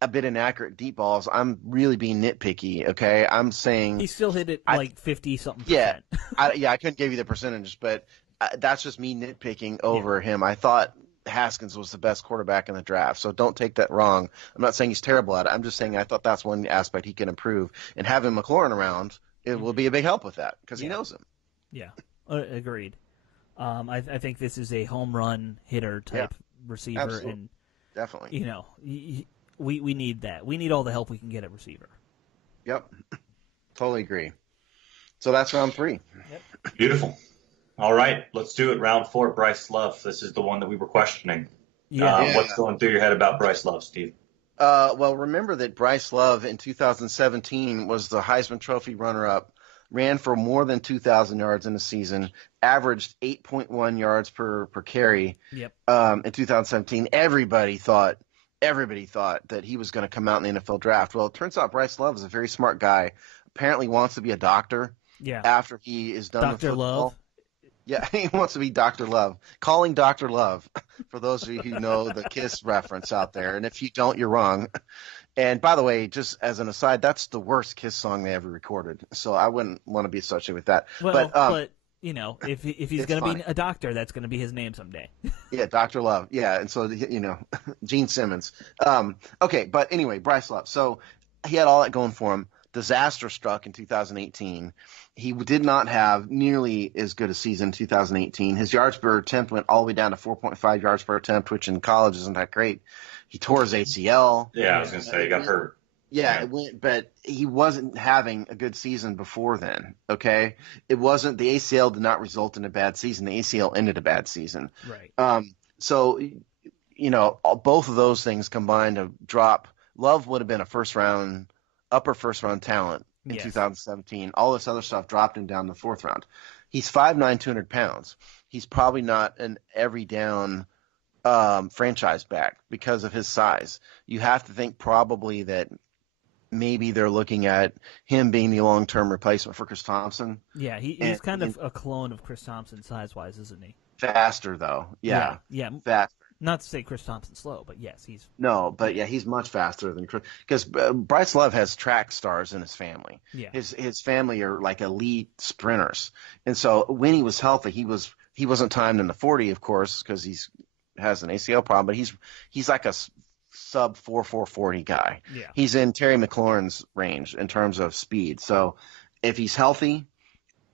a bit inaccurate deep balls, I'm really being nitpicky, okay? I'm saying he still hit it like 50-something%. Yeah. I couldn't give you the percentage, but that's just me nitpicking over him. I thought Haskins was the best quarterback in the draft, so don't take that wrong. I'm not saying he's terrible at it. I'm just saying I thought that's one aspect he can improve. And having McLaurin around, it will be a big help with that because he knows him. Yeah, agreed. I think this is a home run hitter type receiver. Absolutely. And definitely. We need that. We need all the help we can get at receiver. Yep, totally agree. So that's round 3. Yep. Beautiful. All right, let's do it. Round 4, Bryce Love. This is the one that we were questioning. What's going through your head about Bryce Love, Steve? Well, remember that Bryce Love in 2017 was the Heisman Trophy runner-up, ran for more than 2,000 yards in a season, averaged 8.1 yards per carry in 2017. Everybody thought that he was going to come out in the NFL draft. Well, it turns out Bryce Love is a very smart guy, apparently wants to be a doctor after he is done with football. Love. Yeah, he wants to be Dr. Love. Calling Dr. Love, for those of you who know the Kiss reference out there. And if you don't, you're wrong. And by the way, just as an aside, that's the worst Kiss song they ever recorded. So I wouldn't want to be associated with that. Well, but if he's going to be a doctor, that's going to be his name someday. Yeah, Dr. Love. Yeah, and so, Gene Simmons. Okay, but anyway, Bryce Love. So he had all that going for him. Disaster struck in 2018. He did not have nearly as good a season in 2018. His yards per attempt went all the way down to 4.5 yards per attempt, which in college isn't that great. He tore his ACL. Yeah, I was going to say he got hurt. Yeah, it went, but he wasn't having a good season before then, okay? It wasn't – the ACL did not result in a bad season. The ACL ended a bad season. Right. So, both of those things combined to drop. Love would have been a upper first-round talent in 2017. All this other stuff dropped him down the 4th round. He's 5'9", 200 pounds. He's probably not an every-down franchise back because of his size. You have to think probably that maybe they're looking at him being the long-term replacement for Chris Thompson. Yeah, he's kind of a clone of Chris Thompson size-wise, isn't he? Faster though. Yeah. Yeah. Faster. Not to say Chris Thompson's slow, but yes, he's No, but yeah, he's much faster than Chris because Bryce Love has track stars in his family. yeah. His family are like elite sprinters, and so when he was healthy, he wasn't timed in the 40, of course, because he's has an ACL problem. But he's like a sub 4.40 guy. Yeah. He's in Terry McLaurin's range in terms of speed. So if he's healthy,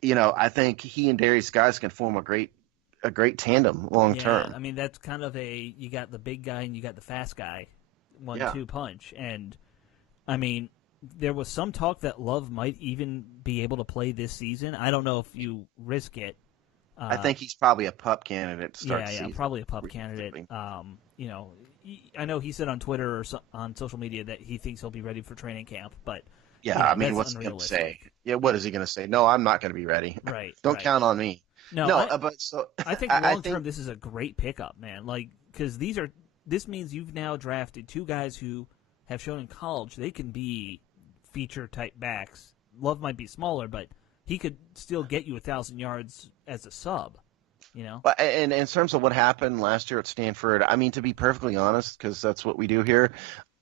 I think he and Darius Guys can form a great tandem long term. I mean, that's kind of you got the big guy and you got the fast guy, 1-2 punch. And, I mean, there was some talk that Love might even be able to play this season. I don't know if you risk it. I think he's probably a pup candidate to start the season. Yeah, probably a pup candidate. I know he said on Twitter or on social media that he thinks he'll be ready for training camp, but I mean, what's he going to say? Yeah, what is he going to say? No, I'm not going to be ready. Right. Don't count on me. I think long term this is a great pickup, man. Like, because this means you've now drafted two guys who have shown in college they can be feature type backs. Love might be smaller, but he could still get you 1,000 yards as a sub. And in terms of what happened last year at Stanford, I mean, to be perfectly honest, because that's what we do here,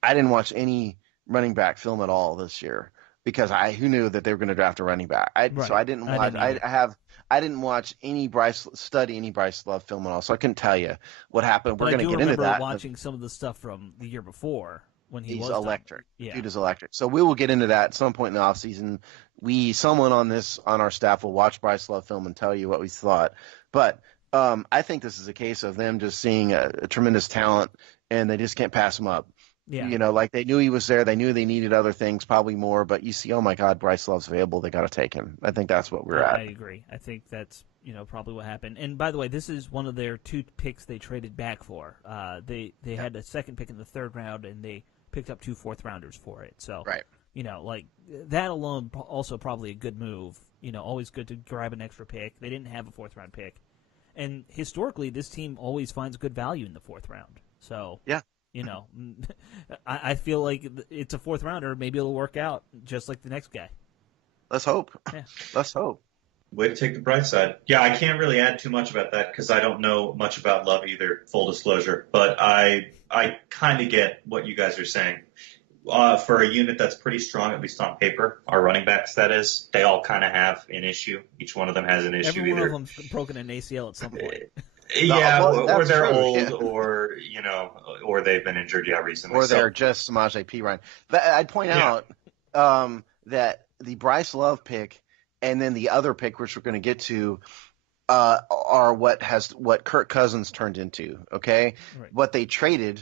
I didn't watch any running back film at all this year because who knew that they were going to draft a running back. So I didn't watch. I didn't watch any Bryce Love film at all, so I couldn't tell you what happened. We're going to get into that. Watching some of the stuff from the year before when he's electric. Yeah. Dude is electric. So we will get into that at some point in the offseason. Someone on our staff will watch Bryce Love film and tell you what we thought. But I think this is a case of them just seeing a tremendous talent, and they just can't pass him up. Yeah. Like they knew he was there. They knew they needed other things, probably more. But you see, oh, my God, Bryce Love's available. They got to take him. I think that's what we're at. I agree. I think that's probably what happened. And by the way, this is one of their 2 picks they traded back for. They had a second pick in the 3rd round, and they picked up 2 4th-rounders for it. So, right. Like that alone also probably a good move. Always good to grab an extra pick. They didn't have a 4th-round pick. And historically, this team always finds good value in the 4th round. So, yeah. I feel like it's a 4th rounder. Maybe it'll work out just like the next guy. Let's hope. Yeah. Let's hope. Way to take the bright side. Yeah, I can't really add too much about that because I don't know much about Love either, full disclosure. But I kind of get what you guys are saying. For a unit that's pretty strong, at least on paper, our running backs, that is, they all kind of have an issue. Each one of them has an issue. Every one of them's broken an ACL at some point. Yeah, or they're true, old, yeah. or they've been injured, recently. Or they're just Samaje Perine. But I'd point out that the Bryce Love pick and then the other pick, which we're going to get to, are what Kirk Cousins turned into. Okay, right. What they traded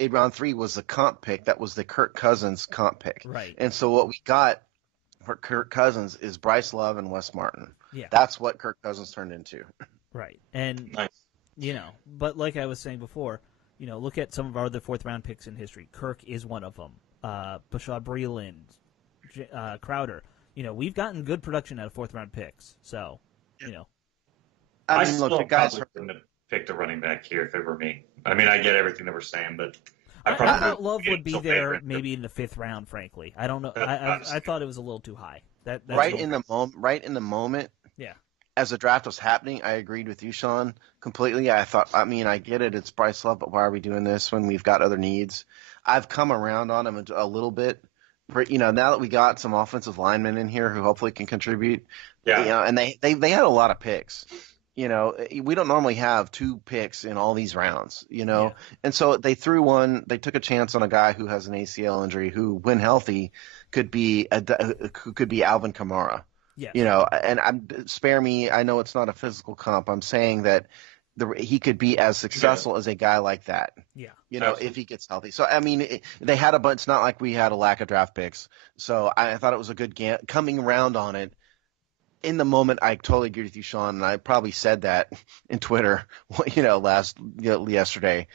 in round 3 was the comp pick. That was the Kirk Cousins comp pick. Right. And so what we got for Kirk Cousins is Bryce Love and Wes Martin. Yeah. That's what Kirk Cousins turned into. Right. And, nice. But like I was saying before, look at some of our other 4th-round picks in history. Kirk is one of them. Bashaud Breeland, Crowder. We've gotten good production out of 4th-round picks. So, I mean, look, the guys wouldn't have picked a running back here if it were me. I mean, I get everything that we're saying, but I thought Love would be there maybe in the 5th round. Frankly, I don't know. I thought it was a little too high. That's right in the moment. Yeah. As the draft was happening, I agreed with you, Sean, completely. I thought, I get it. It's Bryce Love, but why are we doing this when we've got other needs? I've come around on him a little bit. Now that we got some offensive linemen in here who hopefully can contribute. Yeah. And they had a lot of picks. We don't normally have 2 picks in all these rounds, Yeah. And so they took a chance on a guy who has an ACL injury who, when healthy, could be Alvin Kamara. Yeah. And spare me. I know it's not a physical comp. I'm saying that he could be as successful as a guy like that. Yeah. If he gets healthy. So they had a bunch. It's not like we had a lack of draft picks. So I thought it was a good coming around on it. In the moment, I totally agree with you, Sean, and I probably said that in Twitter, yesterday.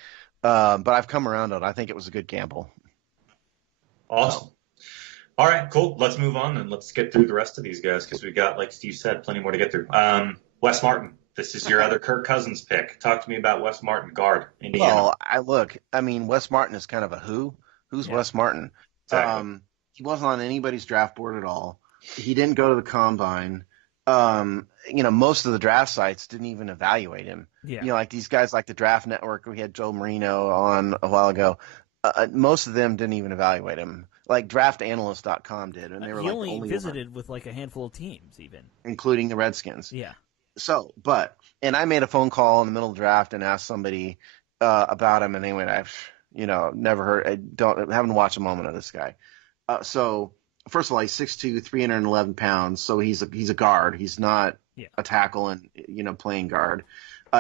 But I've come around on it. I think it was a good gamble. Awesome. All right, cool. Let's move on and let's get through the rest of these guys because we've got, like Steve said, plenty more to get through. Wes Martin, this is your other Kirk Cousins pick. Talk to me about Wes Martin, guard, Indiana. Well, Wes Martin is kind of a who. Who's Wes Martin? Exactly. He wasn't on anybody's draft board at all. He didn't go to the combine. most of the draft sites didn't even evaluate him. Yeah. Like these guys like the Draft Network, we had Joe Marino on a while ago. Most of them didn't even evaluate him. Like draftanalyst.com did, and they were he like only only visited with like a handful of teams, even. including the Redskins. Yeah. So, and I made a phone call in the middle of the draft and asked somebody about him, and they went, I've never heard, haven't watched a moment of this guy. So first of all, he's 6'2", 311 pounds, so he's a guard. He's not a tackle and playing guard.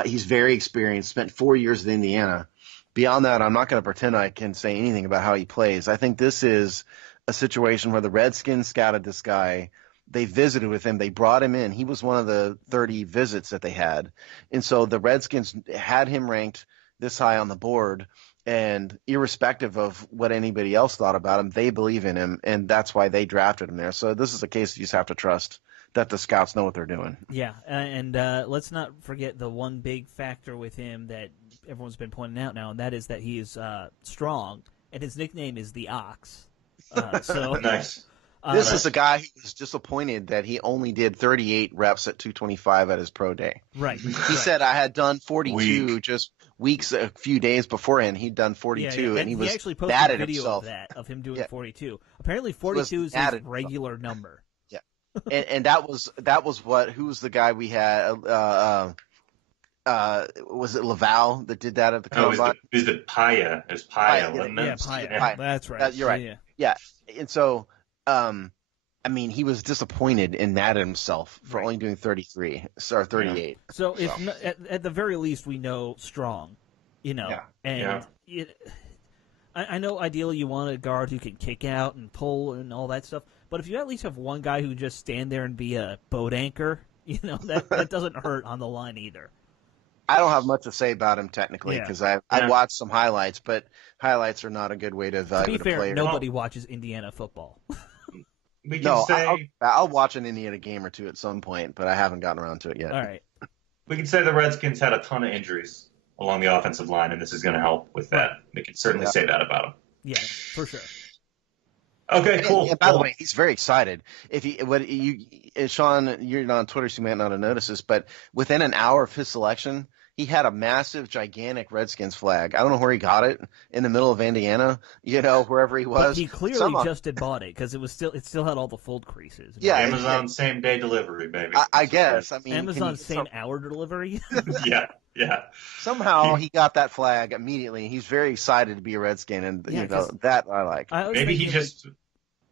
He's very experienced. Spent 4 years at Indiana. Beyond that, I'm not going to pretend I can say anything about how he plays. I think this is a situation where the Redskins scouted this guy. They visited with him. They brought him in. He was one of the 30 visits that they had. And so the Redskins had him ranked this high on the board. And irrespective of what anybody else thought about him, they believe in him. And that's why they drafted him there. So this is a case you just have to trust that the scouts know what they're doing. Yeah, and let's not forget the one big factor with him that everyone's been pointing out now, and that is that he is strong, and his nickname is the Ox. So Nice. This is a guy who was disappointed that he only did 38 reps at 225 at his pro day. Right. He said I had done 42 just a few days beforehand. He'd done 42, and he was actually posted mad a at video himself. of him doing 42. Apparently 42 is his regular number. Yeah. and that was who was the guy we had? Was it Laval that did that at the combine? It was the Paya. It was Paya. Paya. That's right. You're right. Yeah. And so, he was disappointed and mad at himself for only doing 33 or 38. So if at the very least we know strong, I know ideally you want a guard who can kick out and pull and all that stuff, but if you at least have one guy who just stand there and be a boat anchor, that doesn't hurt on the line either. I don't have much to say about him technically because I watched some highlights, but highlights are not a good way to evaluate a player. To be fair, player. nobody watches Indiana football. I'll watch an Indiana game or two at some point, but I haven't gotten around to it yet. All right. We can say the Redskins had a ton of injuries along the offensive line, and this is going to help with that. We can certainly say that about him. Yeah, for sure. Okay, cool. And by the way, he's very excited. Sean, you're not on Twitter, so you might not have noticed this, but within an hour of his selection, he had a massive, gigantic Redskins flag. I don't know where he got it in the middle of Indiana, wherever he was. But he clearly just had bought it because it still had all the fold creases. Yeah, Amazon same day delivery, baby. I guess. Amazon same hour delivery. Yeah. Somehow he got that flag immediately, and he's very excited to be a Redskin, and that I like. Maybe he just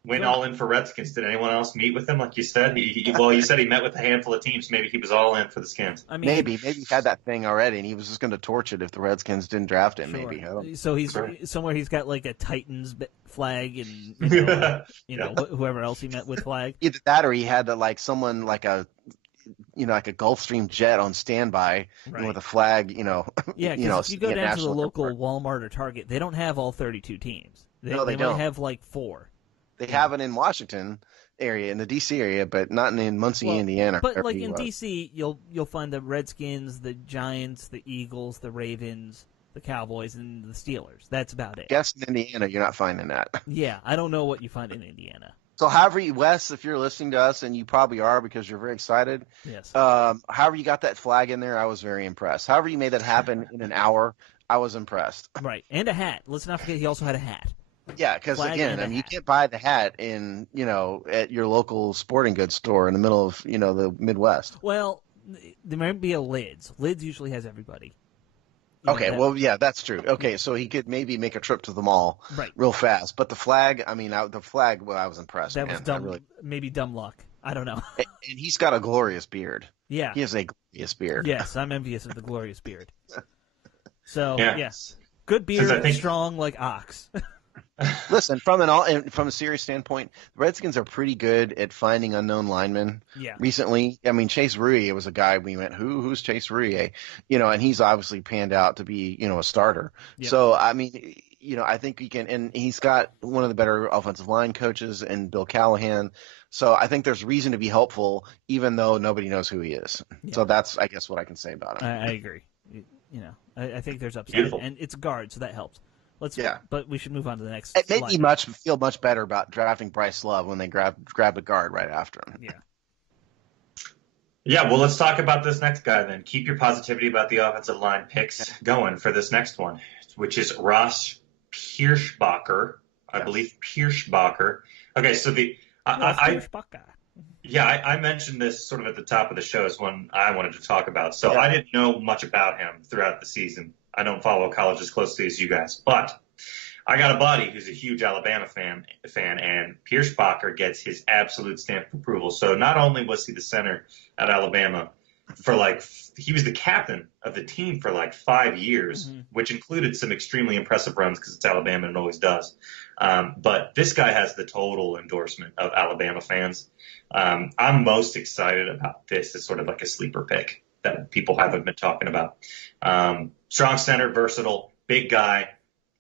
went all in for Redskins. Did anyone else meet with him, like you said? You said he met with a handful of teams. Maybe he was all in for the Skins. Maybe he had that thing already, and he was just going to torch it if the Redskins didn't draft him. Sure. Maybe. So he's somewhere. He's got like a Titans flag, and whoever else he met with flag. Either that, or he had someone like a Gulfstream jet on standby with a flag. Yeah, because if you go down to the local Walmart or Target, they don't have all 32 teams. They don't. Might have like 4. They have it in Washington area, in the D.C. area, but not in Muncie, Indiana. But like in D.C., you'll find the Redskins, the Giants, the Eagles, the Ravens, the Cowboys, and the Steelers. That's about it. I guess in Indiana, you're not finding that. Yeah, I don't know what you find in Indiana. So however Wes, if you're listening to us, and you probably are because you're very excited, yes. However you got that flag in there, I was very impressed. However you made that happen in an hour, I was impressed. Right, and a hat. Let's not forget he also had a hat. Yeah, because again, you can't buy the hat in at your local sporting goods store in the middle of the Midwest. Well, there might be a Lids. Lids usually has everybody. That's true. Okay, so he could maybe make a trip to the mall real fast. But the flag, I was impressed. That was dumb. Maybe dumb luck. I don't know. And he's got a glorious beard. Yeah, he has a glorious beard. Yes, I'm envious of the glorious beard. So yes, good beard, strong like ox. Listen, from a serious standpoint, the Redskins are pretty good at finding unknown linemen. Yeah. Recently, Chase Rouillet was a guy we went, who's Chase Rouillet? And he's obviously panned out to be, a starter. Yep. So, I think he can, and he's got one of the better offensive line coaches in Bill Callahan. So I think there's reason to be hopeful, even though nobody knows who he is. Yeah. So that's, I guess, what I can say about him. I agree. I think there's upside, and it's a guard, so that helps. But we should move on to the next. It made me feel much better about drafting Bryce Love when they grabbed a guard right after him. Yeah. Yeah, well, let's talk about this next guy then. Keep your positivity about the offensive line picks going for this next one, which is Ross Pierschbacher. I Yes. believe Pierschbacher. Okay, so Ross I Pierschbacher. yeah, I mentioned this sort of at the top of the show as one I wanted to talk about. So Yeah. I didn't know much about him throughout the season. I don't follow college as closely as you guys, but I got a buddy who's a huge Alabama fan, and Pierschbacher gets his absolute stamp of approval. So not only was he the center at Alabama for he was the captain of the team for like 5 years, Mm-hmm. which included some extremely impressive runs because it's Alabama and it always does. But this guy has the total endorsement of Alabama fans. I'm most excited about this as sort of like a sleeper pick that people haven't been talking about. Strong center, versatile, big guy,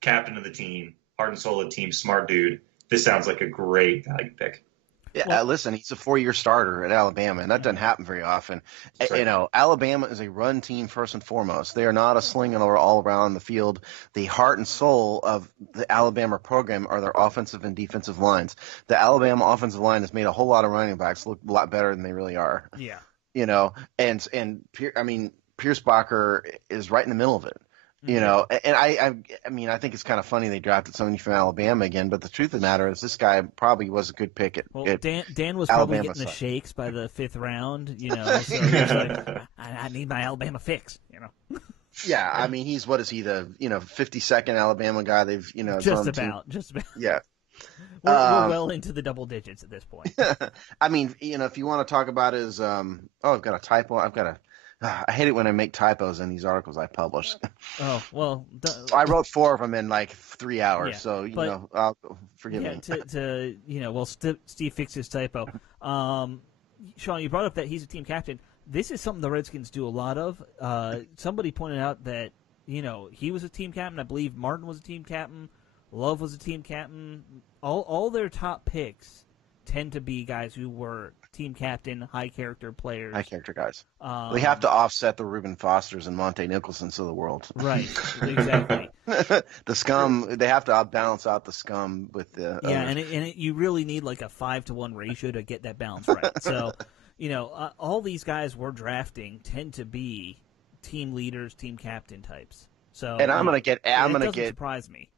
captain of the team, heart and soul of the team, smart dude. This sounds like a great value pick. Yeah, Well, listen, he's a 4-year starter at Alabama, and that doesn't happen very often. That's right. Alabama is a run team first and foremost. They are not a sling and all around the field. The heart and soul of the Alabama program are their offensive and defensive lines. The Alabama offensive line has made a whole lot of running backs look a lot better than they really are. yeah. Pierce Bacher is right in the middle of it. Mm-hmm. I think it's kind of funny they drafted somebody from Alabama again, but the truth of the matter is this guy probably was a good pick Well, at Dan was probably Alabama getting the side. shakes by the 5th round, so he's like, I need my Alabama fix. Yeah, I mean, what is he, the 52nd Alabama guy they've Just about. Yeah. We're well into the double digits at this point. I mean, if you want to talk about his I've got a typo. I hate it when I make typos in these articles I publish. Oh, well. I wrote 4 of them in like 3 hours, Yeah, so forgive me. Steve fixed his typo. Sean, you brought up that he's a team captain. This is something the Redskins do a lot of. Somebody pointed out that, he was a team captain. I believe Martin was a team captain. Love was a team captain. All their top picks tend to be guys who were team captain, high character players. High character guys. They have to offset the Reuben Fosters and Monte Nicholsons of the world. Right, exactly. The scum, they have to balance out the scum with the others. You really need like a 5-to-1 ratio to get that balance right. So, all these guys we're drafting tend to be team leaders, team captain types. So, and I'm gonna surprise me.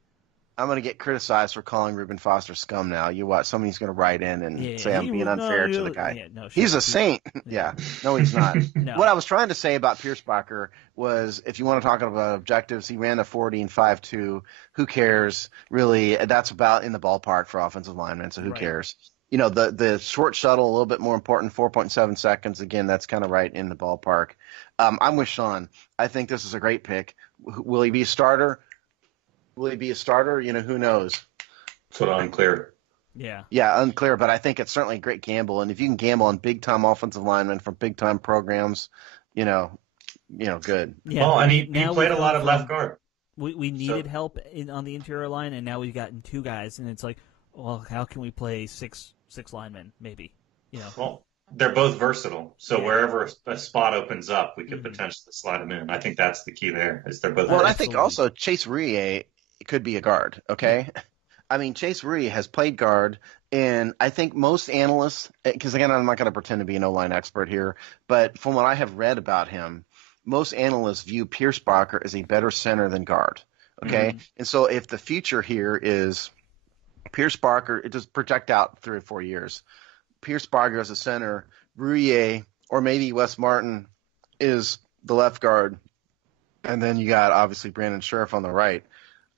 I'm going to get criticized for calling Reuben Foster scum now. You watch, somebody's going to write in and say I'm being unfair to the guy. He's a saint. Yeah. No, he's not. No. What I was trying to say about Pierschbacher was, if you want to talk about objectives, he ran a 40 and 5.2. Who cares? Really, that's about in the ballpark for offensive linemen, so who cares? The short shuttle, a little bit more important, 4.7 seconds. Again, that's kind of right in the ballpark. I'm with Sean. I think this is a great pick. Will he be a starter? Will he be a starter? Who knows? Sort of unclear. Yeah. Yeah, unclear, but I think it's certainly a great gamble. And if you can gamble on big-time offensive linemen from big-time programs, good. Yeah, well, and he played a lot of left guard. We needed help on the interior line, and now we've gotten 2 guys, and it's like, well, how can we play six linemen, maybe? Well, they're both versatile, so wherever a spot opens up, we could potentially slide them in. I think that's the key there, is they're both Well, versatile. I think also Chase Rie could be a guard, okay? I mean, Chase Rie has played guard, and I think most analysts, because again, I'm not going to pretend to be an O-line expert here, but from what I have read about him, most analysts view Pierschbacher as a better center than guard, okay? Mm-hmm. And so if the future here is Pierschbacher, it just project out 3 or 4 years, Pierschbacher as a center, Rie, or maybe Wes Martin is the left guard, and then you got obviously Brandon Scherff on the right.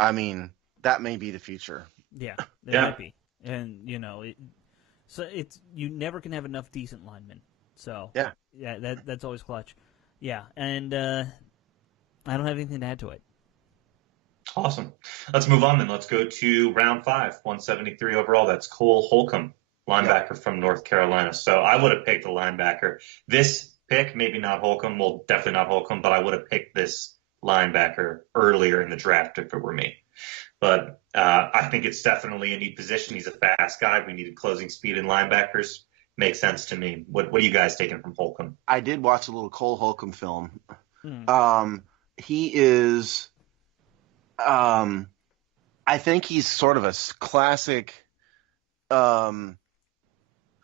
I mean, that may be the future. Yeah, it might be. And, you never can have enough decent linemen. So, that's always clutch. Yeah, and I don't have anything to add to it. Awesome. Let's move on then. Let's go to round 5, 173 overall. That's Cole Holcomb, linebacker from North Carolina. So I would have picked a linebacker. This pick, maybe not Holcomb, well, definitely not Holcomb, but I would have picked this linebacker earlier in the draft if it were me. But I think it's definitely a neat position. He's a fast guy. We needed closing speed in linebackers. Makes sense to me. What are you guys taking from Holcomb? I did watch a little Cole Holcomb film. He is I think he's sort of a classic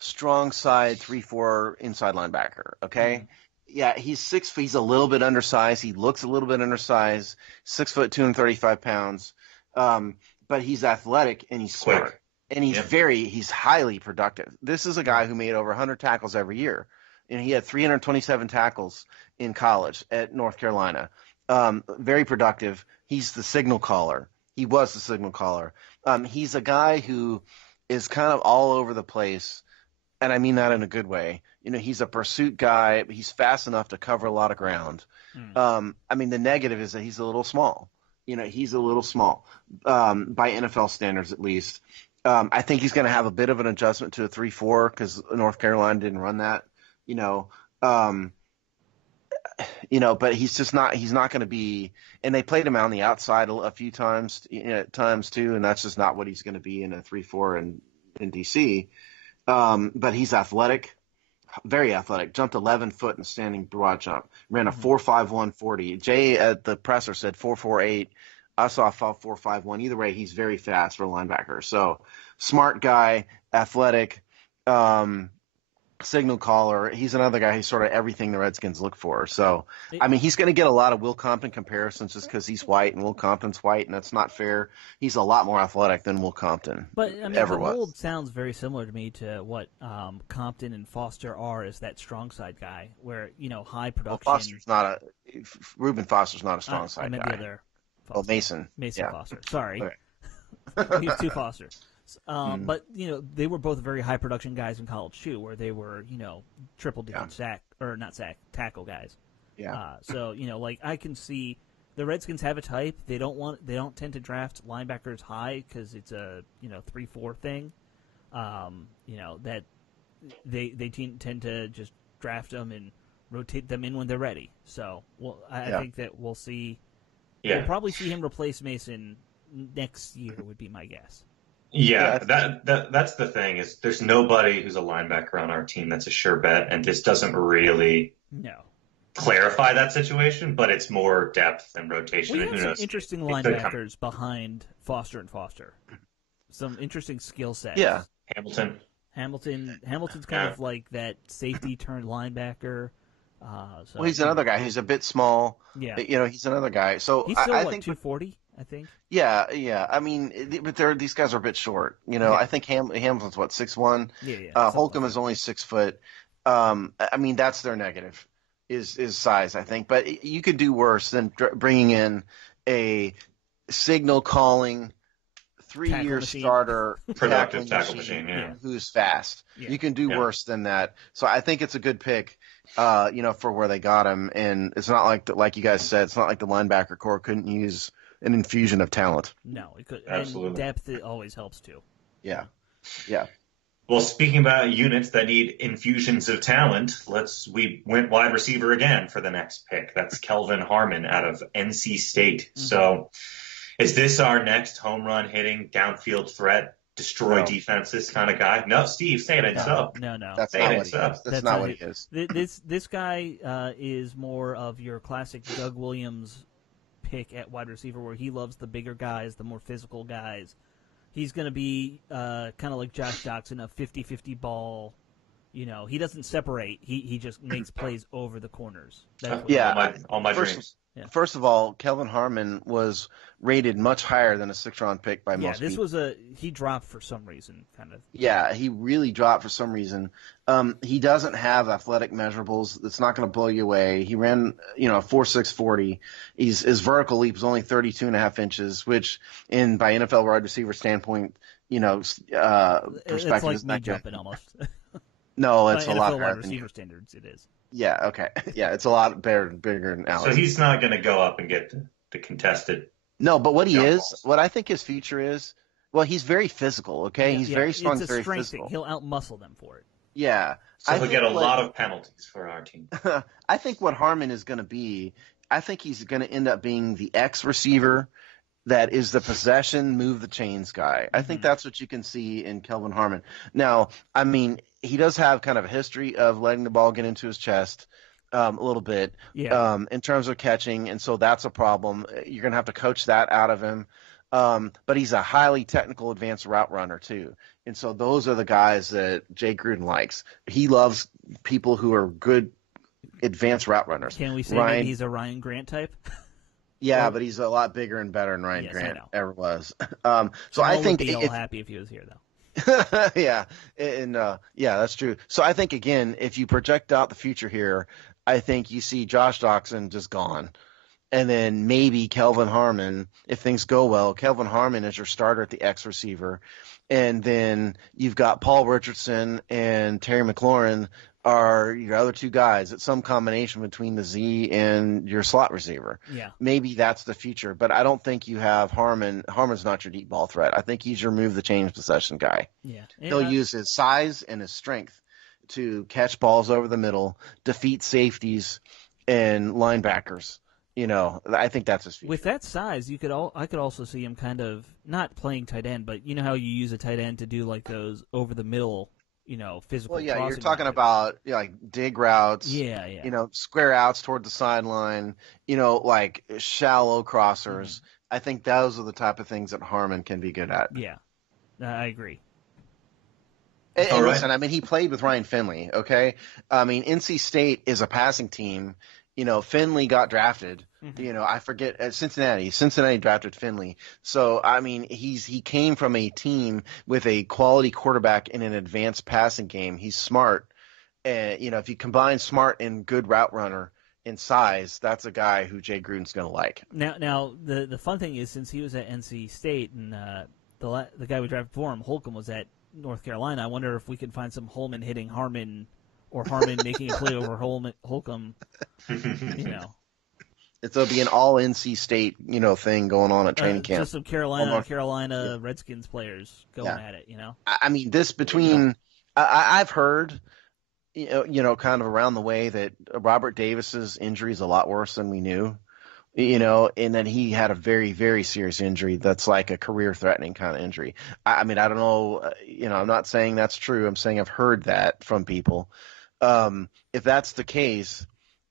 strong side 3-4 inside linebacker. Okay. Mm-hmm. Yeah, he's 6 feet. He's a little bit undersized. He looks a little bit undersized. 6 foot 235 pounds. But he's athletic and he's Quick. smart. And he's Yep. he's highly productive. This is a guy who made over 100 tackles every year. And he had 327 tackles in college at North Carolina. Very productive. He's the signal caller. He was the signal caller. He's a guy who is kind of all over the place, and I mean that in a good way. He's a pursuit guy, but he's fast enough to cover a lot of ground. I mean, the negative is that he's a little small. He's a little small by NFL standards, at least. I think he's going to have a bit of an adjustment to a 3-4 because North Carolina didn't run that. But he's just not. He's not going to be. And they played him on the outside a few times, at times too, and that's just not what he's going to be in a 3-4 in DC. But he's athletic, very athletic. Jumped 11 foot in a standing broad jump. Ran a 4.51 40. Jay at the presser said 4.48. I saw 4.51. Either way, he's very fast for a linebacker. So smart guy, athletic. Signal caller. He's another guy who's sort of everything the Redskins look for. So, I mean, he's going to get a lot of Will Compton comparisons just because he's white and Will Compton's white, and that's not fair. He's a lot more athletic than Will Compton ever the was. mold sounds very similar to me to what Compton and Foster are as that strong side guy, where high production. Well, Reuben Foster's not a strong side I meant guy. the other Foster. Oh, Mason. Mason Yeah. Foster. Sorry, Okay. he's two Foster. But they were both very high production guys in college too, where they were triple digit tackle guys. Yeah. So I can see the Redskins have a type. They don't tend to draft linebackers high because it's a 3-4 thing. That they tend to just draft them and rotate them in when they're ready. So I think that we'll see. Yeah. We'll probably see him replace Mason next year. Would be my guess. Yeah, that's the thing is there's nobody who's a linebacker on our team that's a sure bet, and this doesn't really clarify that situation, but it's more depth and rotation. We and have who some knows? interesting linebackers behind Foster and Foster. Some interesting skill sets. Yeah. Hamilton's kind of like that safety turned linebacker. Well, he's another guy who's a bit small. Yeah. He's another guy. So he's still I think 240. I think. Yeah. I mean, but these guys are a bit short. I think Hamilton's 6'1". Yeah. Holcomb is only 6 foot. I mean, that's their negative, is size, I think. But you could do worse than bringing in a signal calling 3-year starter, productive tackle machine, who's fast. Yeah. You can do worse than that. So I think it's a good pick. For where they got him, and it's not like you guys said, it's not like the linebacker core couldn't use an infusion of talent. No, it could. Absolutely. And depth it always helps too. Yeah. Well, speaking about units that need infusions of talent, we went wide receiver again for the next pick. That's Kelvin Harmon out of NC State. Mm-hmm. So, is this our next home run hitting downfield threat? Destroy defenses kind of guy? No, Steve, say it ain't so. No. That's not what he is. That's not what he is. This guy is more of your classic Doug Williams pick at wide receiver, where he loves the bigger guys, the more physical guys. He's going to be kind of like Josh Doxson, a 50-50 ball. He doesn't separate. He just makes plays over the corners. All my dreams. Yeah. First of all, Kelvin Harmon was rated much higher than a 6th-round pick by most people. He dropped for some reason, kind of. Yeah, he really dropped for some reason. He doesn't have athletic measurables. It's not going to blow you away. He ran, 4.6 40. His vertical leap is only 32.5 inches, which by NFL wide receiver standpoint, perspective, it's like is me not jumping good. almost. No, it's a lot NFL higher wide than receiver you. standards. It is. Yeah, okay. Yeah, it's a lot bigger than Alex. So he's not going to go up and get the contested. No, but what balls. what I think his future is, well, he's very physical, okay? He's very strong, it's a very strength physical. Thing. He'll outmuscle them for it. Yeah. So he'll get a lot of penalties for our team. I think what Harmon is going to be, I think he's going to end up being the X receiver that is the possession, move the chains guy. I think that's what you can see in Kelvin Harmon. Now, I mean, he does have kind of a history of letting the ball get into his chest a little bit in terms of catching, and so that's a problem. You're going to have to coach that out of him. But he's a highly technical, advanced route runner too. And so those are the guys that Jay Gruden likes. He loves people who are good, advanced route runners. Can we say maybe he's a Ryan Grant type? Yeah, but he's a lot bigger and better than Ryan Grant ever was. So I think would be all happy if he was here, though. Yeah, and yeah, that's true. So I think again, if you project out the future here, I think you see Josh Doctson just gone, and then maybe Kelvin Harmon, if things go well. Kelvin Harmon is your starter at the X receiver, and then you've got Paul Richardson and Terry McLaurin are your other two guys. It's some combination between the Z and your slot receiver. Yeah. Maybe that's the future, but I don't think you have Harmon. Harmon's not your deep ball threat. I think he's your move the chains possession guy. Yeah. He'll use his size and his strength to catch balls over the middle, defeat safeties and linebackers. I think that's his future. With that size, I could also see him kind of not playing tight end, but you know how you use a tight end to do like those over the middle, physical. Well, yeah, you're talking about like dig routes. Yeah. Square outs toward the sideline. Like shallow crossers. Mm-hmm. I think those are the type of things that Harmon can be good at. Yeah, I agree. And listen, I mean, he played with Ryan Finley. Okay, I mean, NC State is a passing team. Finley got drafted. Mm-hmm. I forget Cincinnati. Cincinnati drafted Finley. So I mean, he came from a team with a quality quarterback in an advanced passing game. He's smart, and if you combine smart and good route runner in size, that's a guy who Jay Gruden's going to like. Now the fun thing is, since he was at NC State and the guy we drafted for him, Holcomb, was at North Carolina. I wonder if we could find some Holman hitting Harmon. Or Harmon making a play over Holcomb, It'll be an all NC State, thing going on at training camp. Just some Carolina Redskins players going at it, I mean, this between I've heard, kind of around the way that Robert Davis's injury is a lot worse than we knew, and then he had a very, very serious injury that's like a career-threatening kind of injury. I mean, I don't know, I'm not saying that's true. I'm saying I've heard that from people. If that's the case,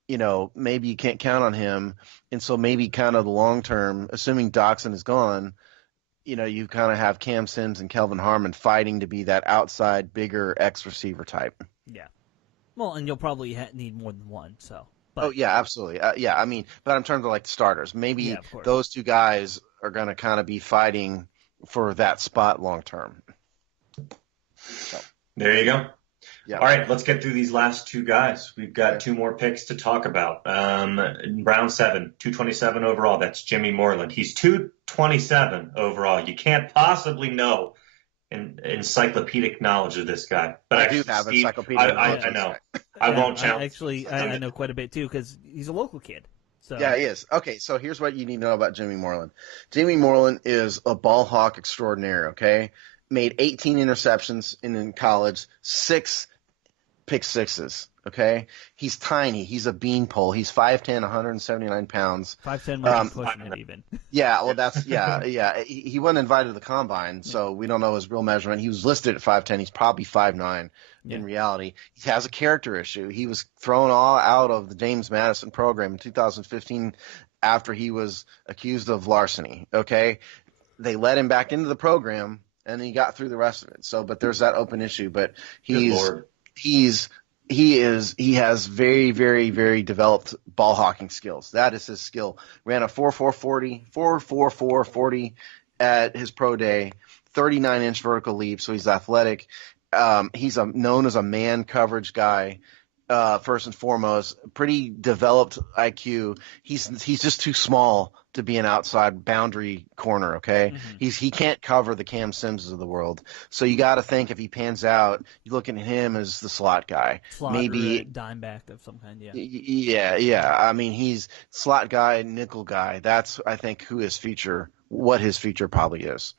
maybe you can't count on him. And so maybe kind of the long term, assuming Doctson is gone, you kind of have Cam Sims and Kelvin Harmon fighting to be that outside, bigger X receiver type. Yeah. Well, and you'll probably need more than one. So. But... Oh, yeah, absolutely. Yeah, I mean, but in terms of like the starters, maybe those two guys are going to kind of be fighting for that spot long term. So. There you go. Yeah. All right, let's get through these last two guys. We've got two more picks to talk about. Round 7, 227 overall. That's Jimmy Moreland. He's 227 overall. You can't possibly know encyclopedic knowledge of this guy. But I do have encyclopedic knowledge. I know. I won't challenge. I know quite a bit too because he's a local kid. So. Yeah, he is. Okay, so here's what you need to know about Jimmy Moreland. Jimmy Moreland is a ball hawk extraordinaire, okay? Made 18 interceptions in college, 6 pick sixes, okay? He's tiny. He's a beanpole. He's 5'10", 179 pounds. 5'10" might be pushing it even. Yeah, well, that's, yeah. He wasn't invited to the combine, so we don't know his real measurement. He was listed at 5'10". He's probably 5'9". In reality. He has a character issue. He was thrown all out of the James Madison program in 2015 after he was accused of larceny, okay? They let him back into the program, and he got through the rest of it. So, but there's that open issue. But he has very, very, very developed ball hawking skills. That is his skill. Ran a 4.44 40 at his pro day, 39-inch vertical leap. So he's athletic. He's known as a man coverage guy. First and foremost, pretty developed IQ. He's just too small to be an outside boundary corner. Okay, mm-hmm. He can't cover the Cam Simses of the world. So you got to think if he pans out, you're looking at him as the slot guy, maybe dime back of some kind. Yeah. I mean, he's slot guy, nickel guy. That's I think what his future probably is.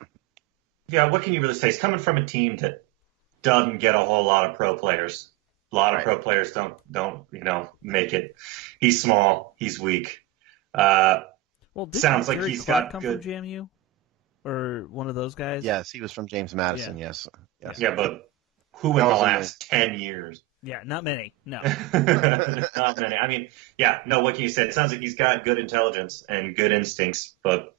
Yeah, what can you really say? He's coming from a team that doesn't get a whole lot of pro players. A lot of pro players don't make it. He's small. He's weak. Sounds like he's got good. From JMU, or one of those guys. Yes, he was from James Madison. Yeah. Yes. Yeah, but who in the last 10 years? Yeah, not many. No. Not many. I mean, yeah, no, what can you say? It sounds like he's got good intelligence and good instincts, but,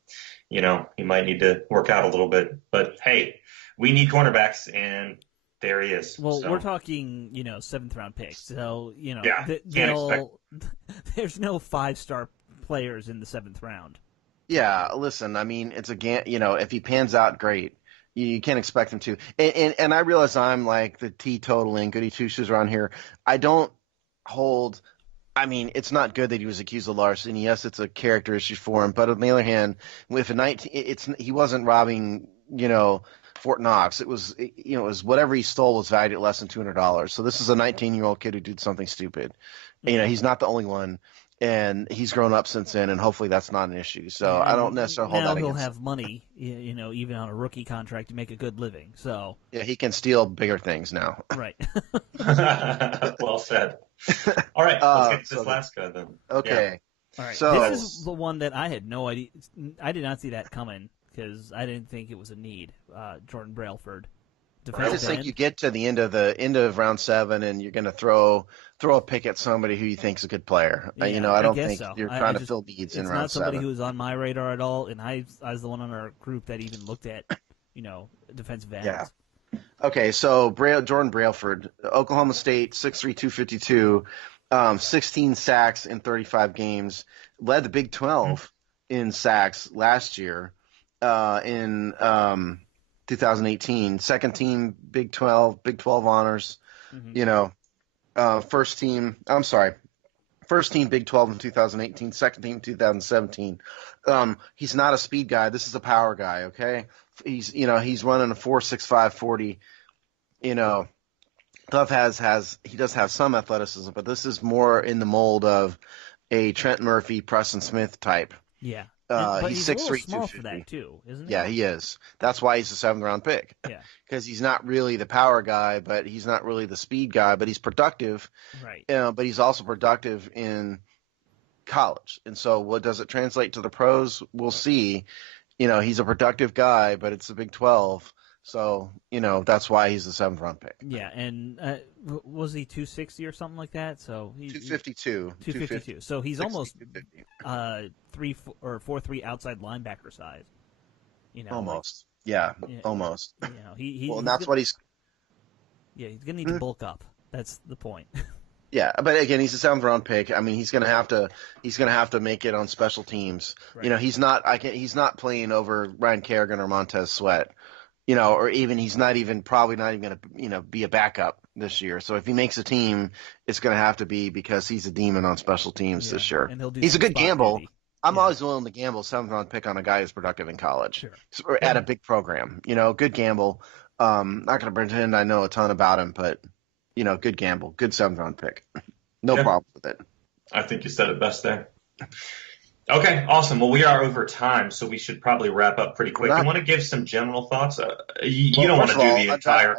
he might need to work out a little bit. But hey, we need cornerbacks, and there he is. Well, So, we're talking, seventh round picks. So, yeah, can't expect. There's no 5-star players in the seventh round. Yeah, listen, I mean, it's if he pans out, great. You can't expect him to. And I realize I'm like the teetotaling goody two shoes around here. I don't hold. I mean, it's not good that he was accused of larceny. Yes, it's a character issue for him. But on the other hand, with a 19, he wasn't robbing, Fort Knox. It was, it was whatever he stole was valued at less than $200. So this is a 19-year-old kid who did something stupid. He's not the only one. And he's grown up since then, and hopefully that's not an issue. So I don't necessarily hold that against him. Now he'll have money, even on a rookie contract to make a good living. So yeah, he can steal bigger things now. Right. Well said. All right, let's get to this last guy then. Okay. Yeah. All right. So this is the one that I had no idea. I did not see that coming because I didn't think it was a need. Jordan Brailford. I just think you get to the end of round 7 and you're going to throw a pick at somebody who you think is a good player. Yeah, I don't think so. you're trying to fill needs in round 7. It's not somebody who was on my radar at all, and I was the one on our group that even looked at, defensive ends. Yeah. Okay, so Jordan Brailford, Oklahoma State, 6'3", 252, 16 sacks in 35 games, led the Big 12 in sacks last year in 2018, second team Big 12 honors, first team Big 12 in 2018, second team 2017. He's not a speed guy. This is a power guy. Okay. He's running a 4.65 40, Dove he does have some athleticism, but this is more in the mold of a Trent Murphy, Preston Smith type. Yeah. But he's 6'3", small for that too, isn't he? Yeah, he is. That's why he's a 7th round pick. Yeah. Because he's not really the power guy, but he's not really the speed guy, but he's productive. Right. But he's also productive in college. And so what does it translate to the pros? We'll see. He's a productive guy, but it's the Big 12. So, that's why he's the 7th round pick. Yeah, and was he 260 or something like that? So 252. 252. So he's almost 4.3 outside linebacker size. Almost. Yeah, almost. And that's what he's. Yeah, he's gonna need to bulk up. That's the point. Yeah, but again, he's a 7th round pick. I mean, he's gonna have to make it on special teams. Right. He's not playing over Ryan Kerrigan or Montez Sweat. Or even he's probably not even going to, be a backup this year. So if he makes a team, it's going to have to be because he's a demon on special teams this year. And he's a good gamble. Duty. I'm always willing to gamble 7th round pick on a guy who's productive in college or at a big program. Good gamble. Not going to pretend I know a ton about him, but good gamble, good 7th round pick. No problem with it. I think you said it best there. Okay, awesome. Well, we are over time, so we should probably wrap up pretty quick. You want to give some general thoughts? You don't want to do the entire.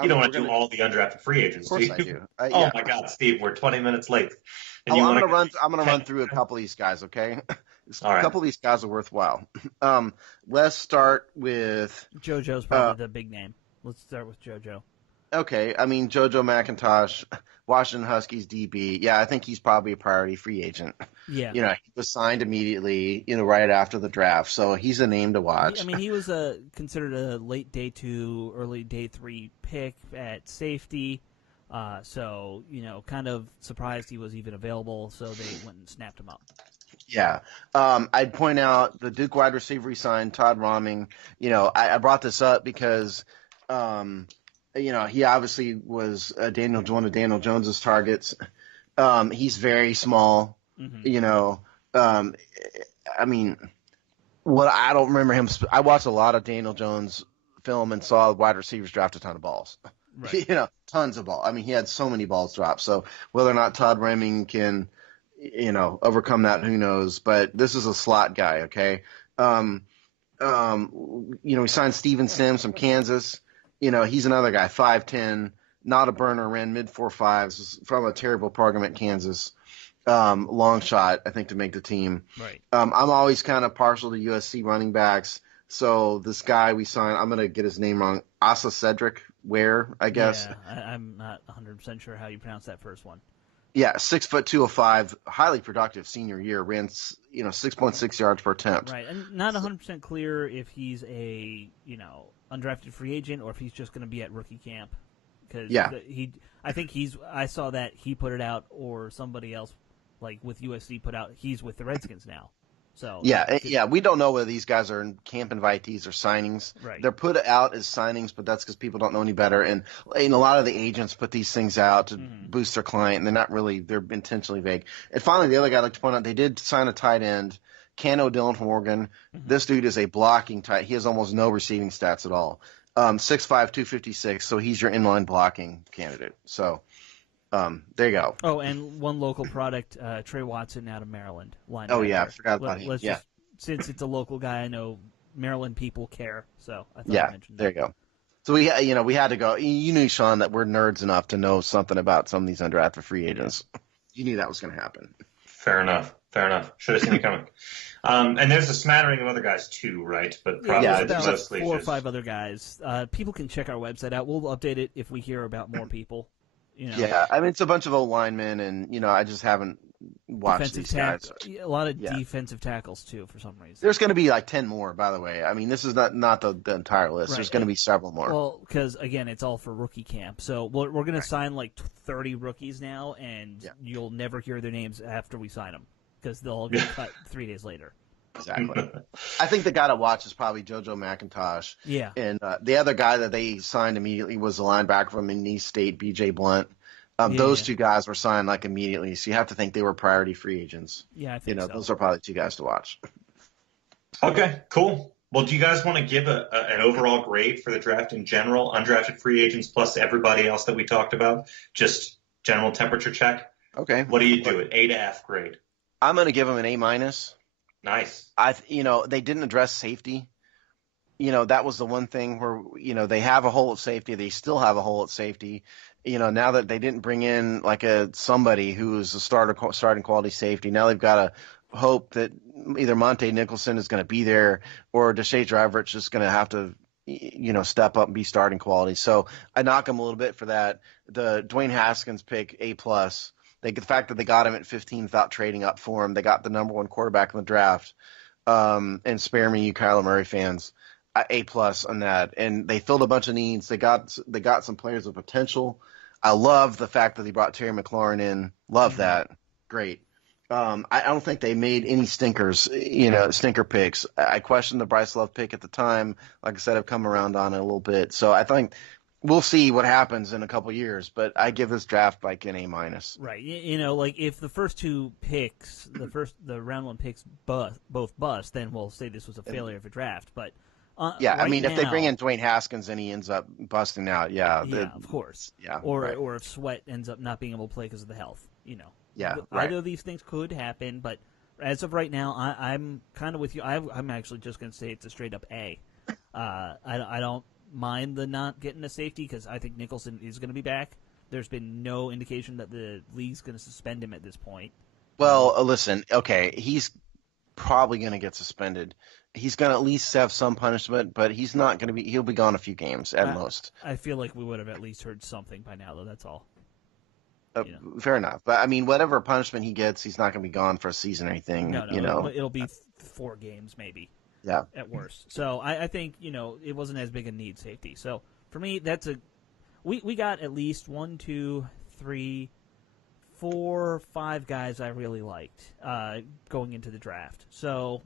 You don't want to do all the undrafted free agents, do you? Of course I do. Oh my God, Steve, we're 20 minutes late. I'm going to run through a couple of these guys. Okay, a couple of these guys are worthwhile. Let's start with JoJo's probably the big name. Let's start with JoJo. Okay, I mean JoJo McIntosh, Washington Huskies DB. Yeah, I think he's probably a priority free agent. Yeah, he was signed immediately, right after the draft, so he's a name to watch. I mean, he was considered a late day 2, early day 3 pick at safety. So kind of surprised he was even available. So they went and snapped him up. Yeah. I'd point out the Duke wide receiver he signed, Todd Roming. I brought this up because. He obviously was one of Daniel Jones's targets. He's very small. Mm-hmm. I mean, I don't remember him. I watched a lot of Daniel Jones film and saw wide receivers draft a ton of balls. Right. Tons of balls. I mean, he had so many balls dropped. So whether or not Todd Roming can, overcome that, who knows? But this is a slot guy. Okay. We signed Steven Sims from Kansas. He's another guy, 5'10", not a burner, ran mid 4.5s, from a terrible program at Kansas. Long shot, I think, to make the team. Right. I'm always kind of partial to USC running backs. So this guy we signed, I'm going to get his name wrong, Asa Cedric, Ware, I guess. Yeah, I'm not 100% sure how you pronounce that first one. Yeah, 6'2", 205, highly productive senior year. Ran 6.6 yards per attempt. Right, and not 100% clear if he's a undrafted free agent or if he's just going to be at rookie camp. Because I saw that he put it out, or somebody else, like with USC, put out he's with the Redskins now. So yeah, we don't know whether these guys are in camp invitees or signings. Right. They're put out as signings, but that's because people don't know any better. And a lot of the agents put these things out to boost their client, and they're intentionally vague. And finally, the other guy I'd like to point out, they did sign a tight end, Cano Dillon from Oregon. This dude is a blocking tight. He has almost no receiving stats at all. 6'5", 256, so he's your inline blocking candidate. So there you go. Oh, and one local product, Trey Watson out of Maryland. Oh, yeah, I forgot about him. Just, since it's a local guy, I know Maryland people care, so I thought I mentioned that. There you go. So we had to go. You knew, Sean, that we're nerds enough to know something about some of these undrafted free agents. You knew that was going to happen. Fair enough. Should have seen it coming. And there's a smattering of other guys too, right? But probably about mostly 4 or 5 other guys. People can check our website out. We'll update it if we hear about more people. Yeah, I mean, it's a bunch of old linemen, and I just haven't watched these guys. A lot of defensive tackles too, for some reason. There's going to be like 10 more, by the way. I mean, this is not the entire list. Right. There's going to be several more. Well, because again, it's all for rookie camp, so we're going to sign like 30 rookies now, and you'll never hear their names after we sign them because they'll all get cut 3 days later. Exactly. I think the guy to watch is probably JoJo McIntosh. Yeah. And the other guy that they signed immediately was the linebacker from Indiana State, B.J. Blunt. Those two guys were signed like immediately, so you have to think they were priority free agents. Yeah, I think so. Those are probably 2 guys to watch. Okay, cool. Well, do you guys want to give an overall grade for the draft in general, undrafted free agents plus everybody else that we talked about? Just general temperature check? Okay. What do you do? An A to F grade? I'm going to give them an A-. Nice. They didn't address safety. That was the one thing where, they have a hole at safety. They still have a hole at safety. Now that they didn't bring in like somebody who is a starting quality safety, now they've got to hope that either Monte Nicholson is going to be there or Deshae Driver's just going to have to, step up and be starting quality. So I knock them a little bit for that. The Dwayne Haskins pick, A+. The fact that they got him at 15 without trading up for him, they got the number 1 quarterback in the draft. And spare me, you Kyler Murray fans, A+ on that. And they filled a bunch of needs. They got some players with potential. I love the fact that they brought Terry McLaurin in. Love that. Great. I don't think they made any stinkers, stinker picks. I questioned the Bryce Love pick at the time. Like I said, I've come around on it a little bit. So I think we'll see what happens in a couple years, but I give this draft like an A-. Right. Like if the first 2 picks, the round 1 picks both bust, then we'll say this was a failure of a draft. But if they bring in Dwayne Haskins and he ends up busting out, of course. Yeah. Or if Sweat ends up not being able to play because of the health, Yeah. Either of these things could happen, but as of right now, I'm kind of with you. I'm actually just going to say it's a straight up A. I don't mind the not getting a safety because I think Nicholson is going to be back. There's been no indication that the league's going to suspend him at this point. Well, listen, okay, he's probably going to get suspended. He's going to at least have some punishment, but he's not going to be – he'll be gone a few games at most. I feel like we would have at least heard something by now, though. That's all. Fair enough. But, I mean, whatever punishment he gets, he's not going to be gone for a season or anything. No, it'll be 4 games maybe. Yeah. At worst. So I think, it wasn't as big a need safety. So for me, that's we got at least 1, 2, 3, 4, 5 guys I really liked going into the draft. So,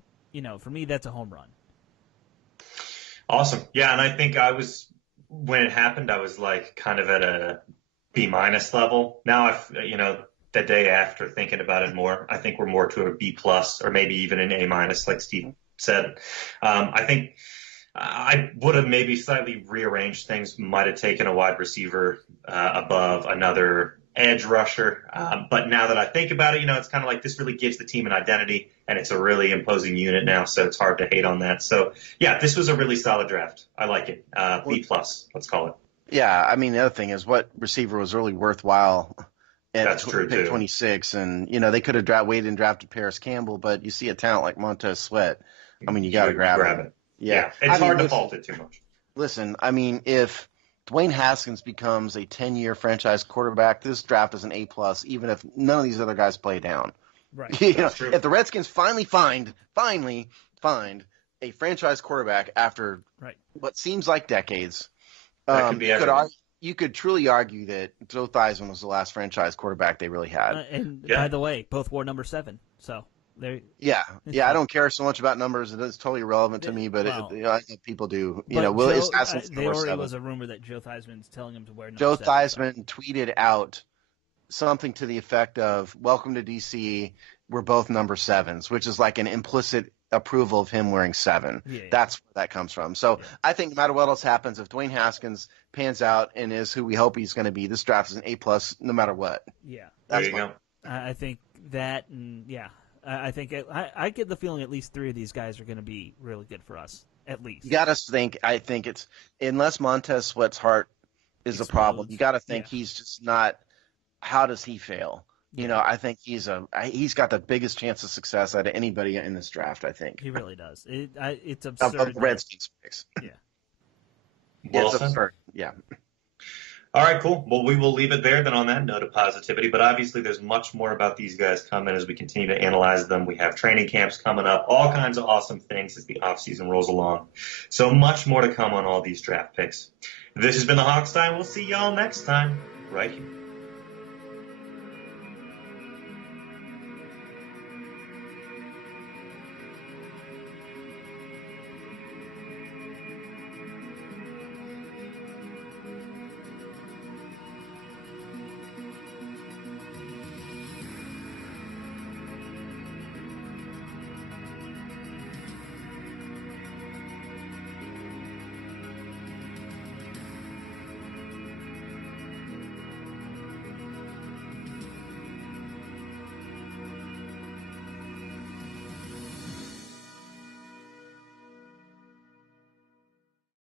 for me, that's a home run. Awesome. Yeah, and I think when it happened, I was like kind of at a B- level. Now, the day after thinking about it more, I think we're more to a B+ or maybe even an A- like Steve said. I think I would have maybe slightly rearranged things, might have taken a wide receiver above another edge rusher. But now that I think about it, it's kind of like this really gives the team an identity, and it's a really imposing unit now, so it's hard to hate on that. So, yeah, this was a really solid draft. I like it. B+, let's call it. Yeah, I mean, the other thing is what receiver was really worthwhile at That's true, pick too. 26. And, they could have waited and drafted Paris Campbell, but you see a talent like Montez Sweat. I mean, you got to grab it. Yeah, it's hard to fault it too much. Listen, I mean, if Dwayne Haskins becomes a 10-year franchise quarterback, this draft is an A+, even if none of these other guys play down. Right. If the Redskins finally find a franchise quarterback after what seems like decades, that could be you could truly argue that Joe Theismann was the last franchise quarterback they really had. By the way, both wore number 7, so Yeah, I don't care so much about numbers; it's totally irrelevant to me. But I think people do. There already was a rumor that Joe Theismann's telling him to wear number 7. Joe Theismann tweeted out something to the effect of "Welcome to DC. We're both number 7s," which is like an implicit approval of him wearing 7. Yeah. That's where that comes from. So I think no matter what else happens, if Dwayne Haskins pans out and is who we hope he's going to be, this draft is an A+, no matter what. Yeah, there you go. I think that, and I think I get the feeling at least 3 of these guys are going to be really good for us. At least you got to think. I think it's unless Montez Sweat's heart is a problem. You got to think he's just not. How does he fail? I think he's got the biggest chance of success out of anybody in this draft. I think he really does. It's absurd. Of the Redskins picks. Yeah. It's absurd. Yeah. All right, cool. Well, we will leave it there then on that note of positivity. But obviously, there's much more about these guys coming as we continue to analyze them. We have training camps coming up, all kinds of awesome things as the offseason rolls along. So much more to come on all these draft picks. This has been the Hog Sty, and we'll see y'all next time right here.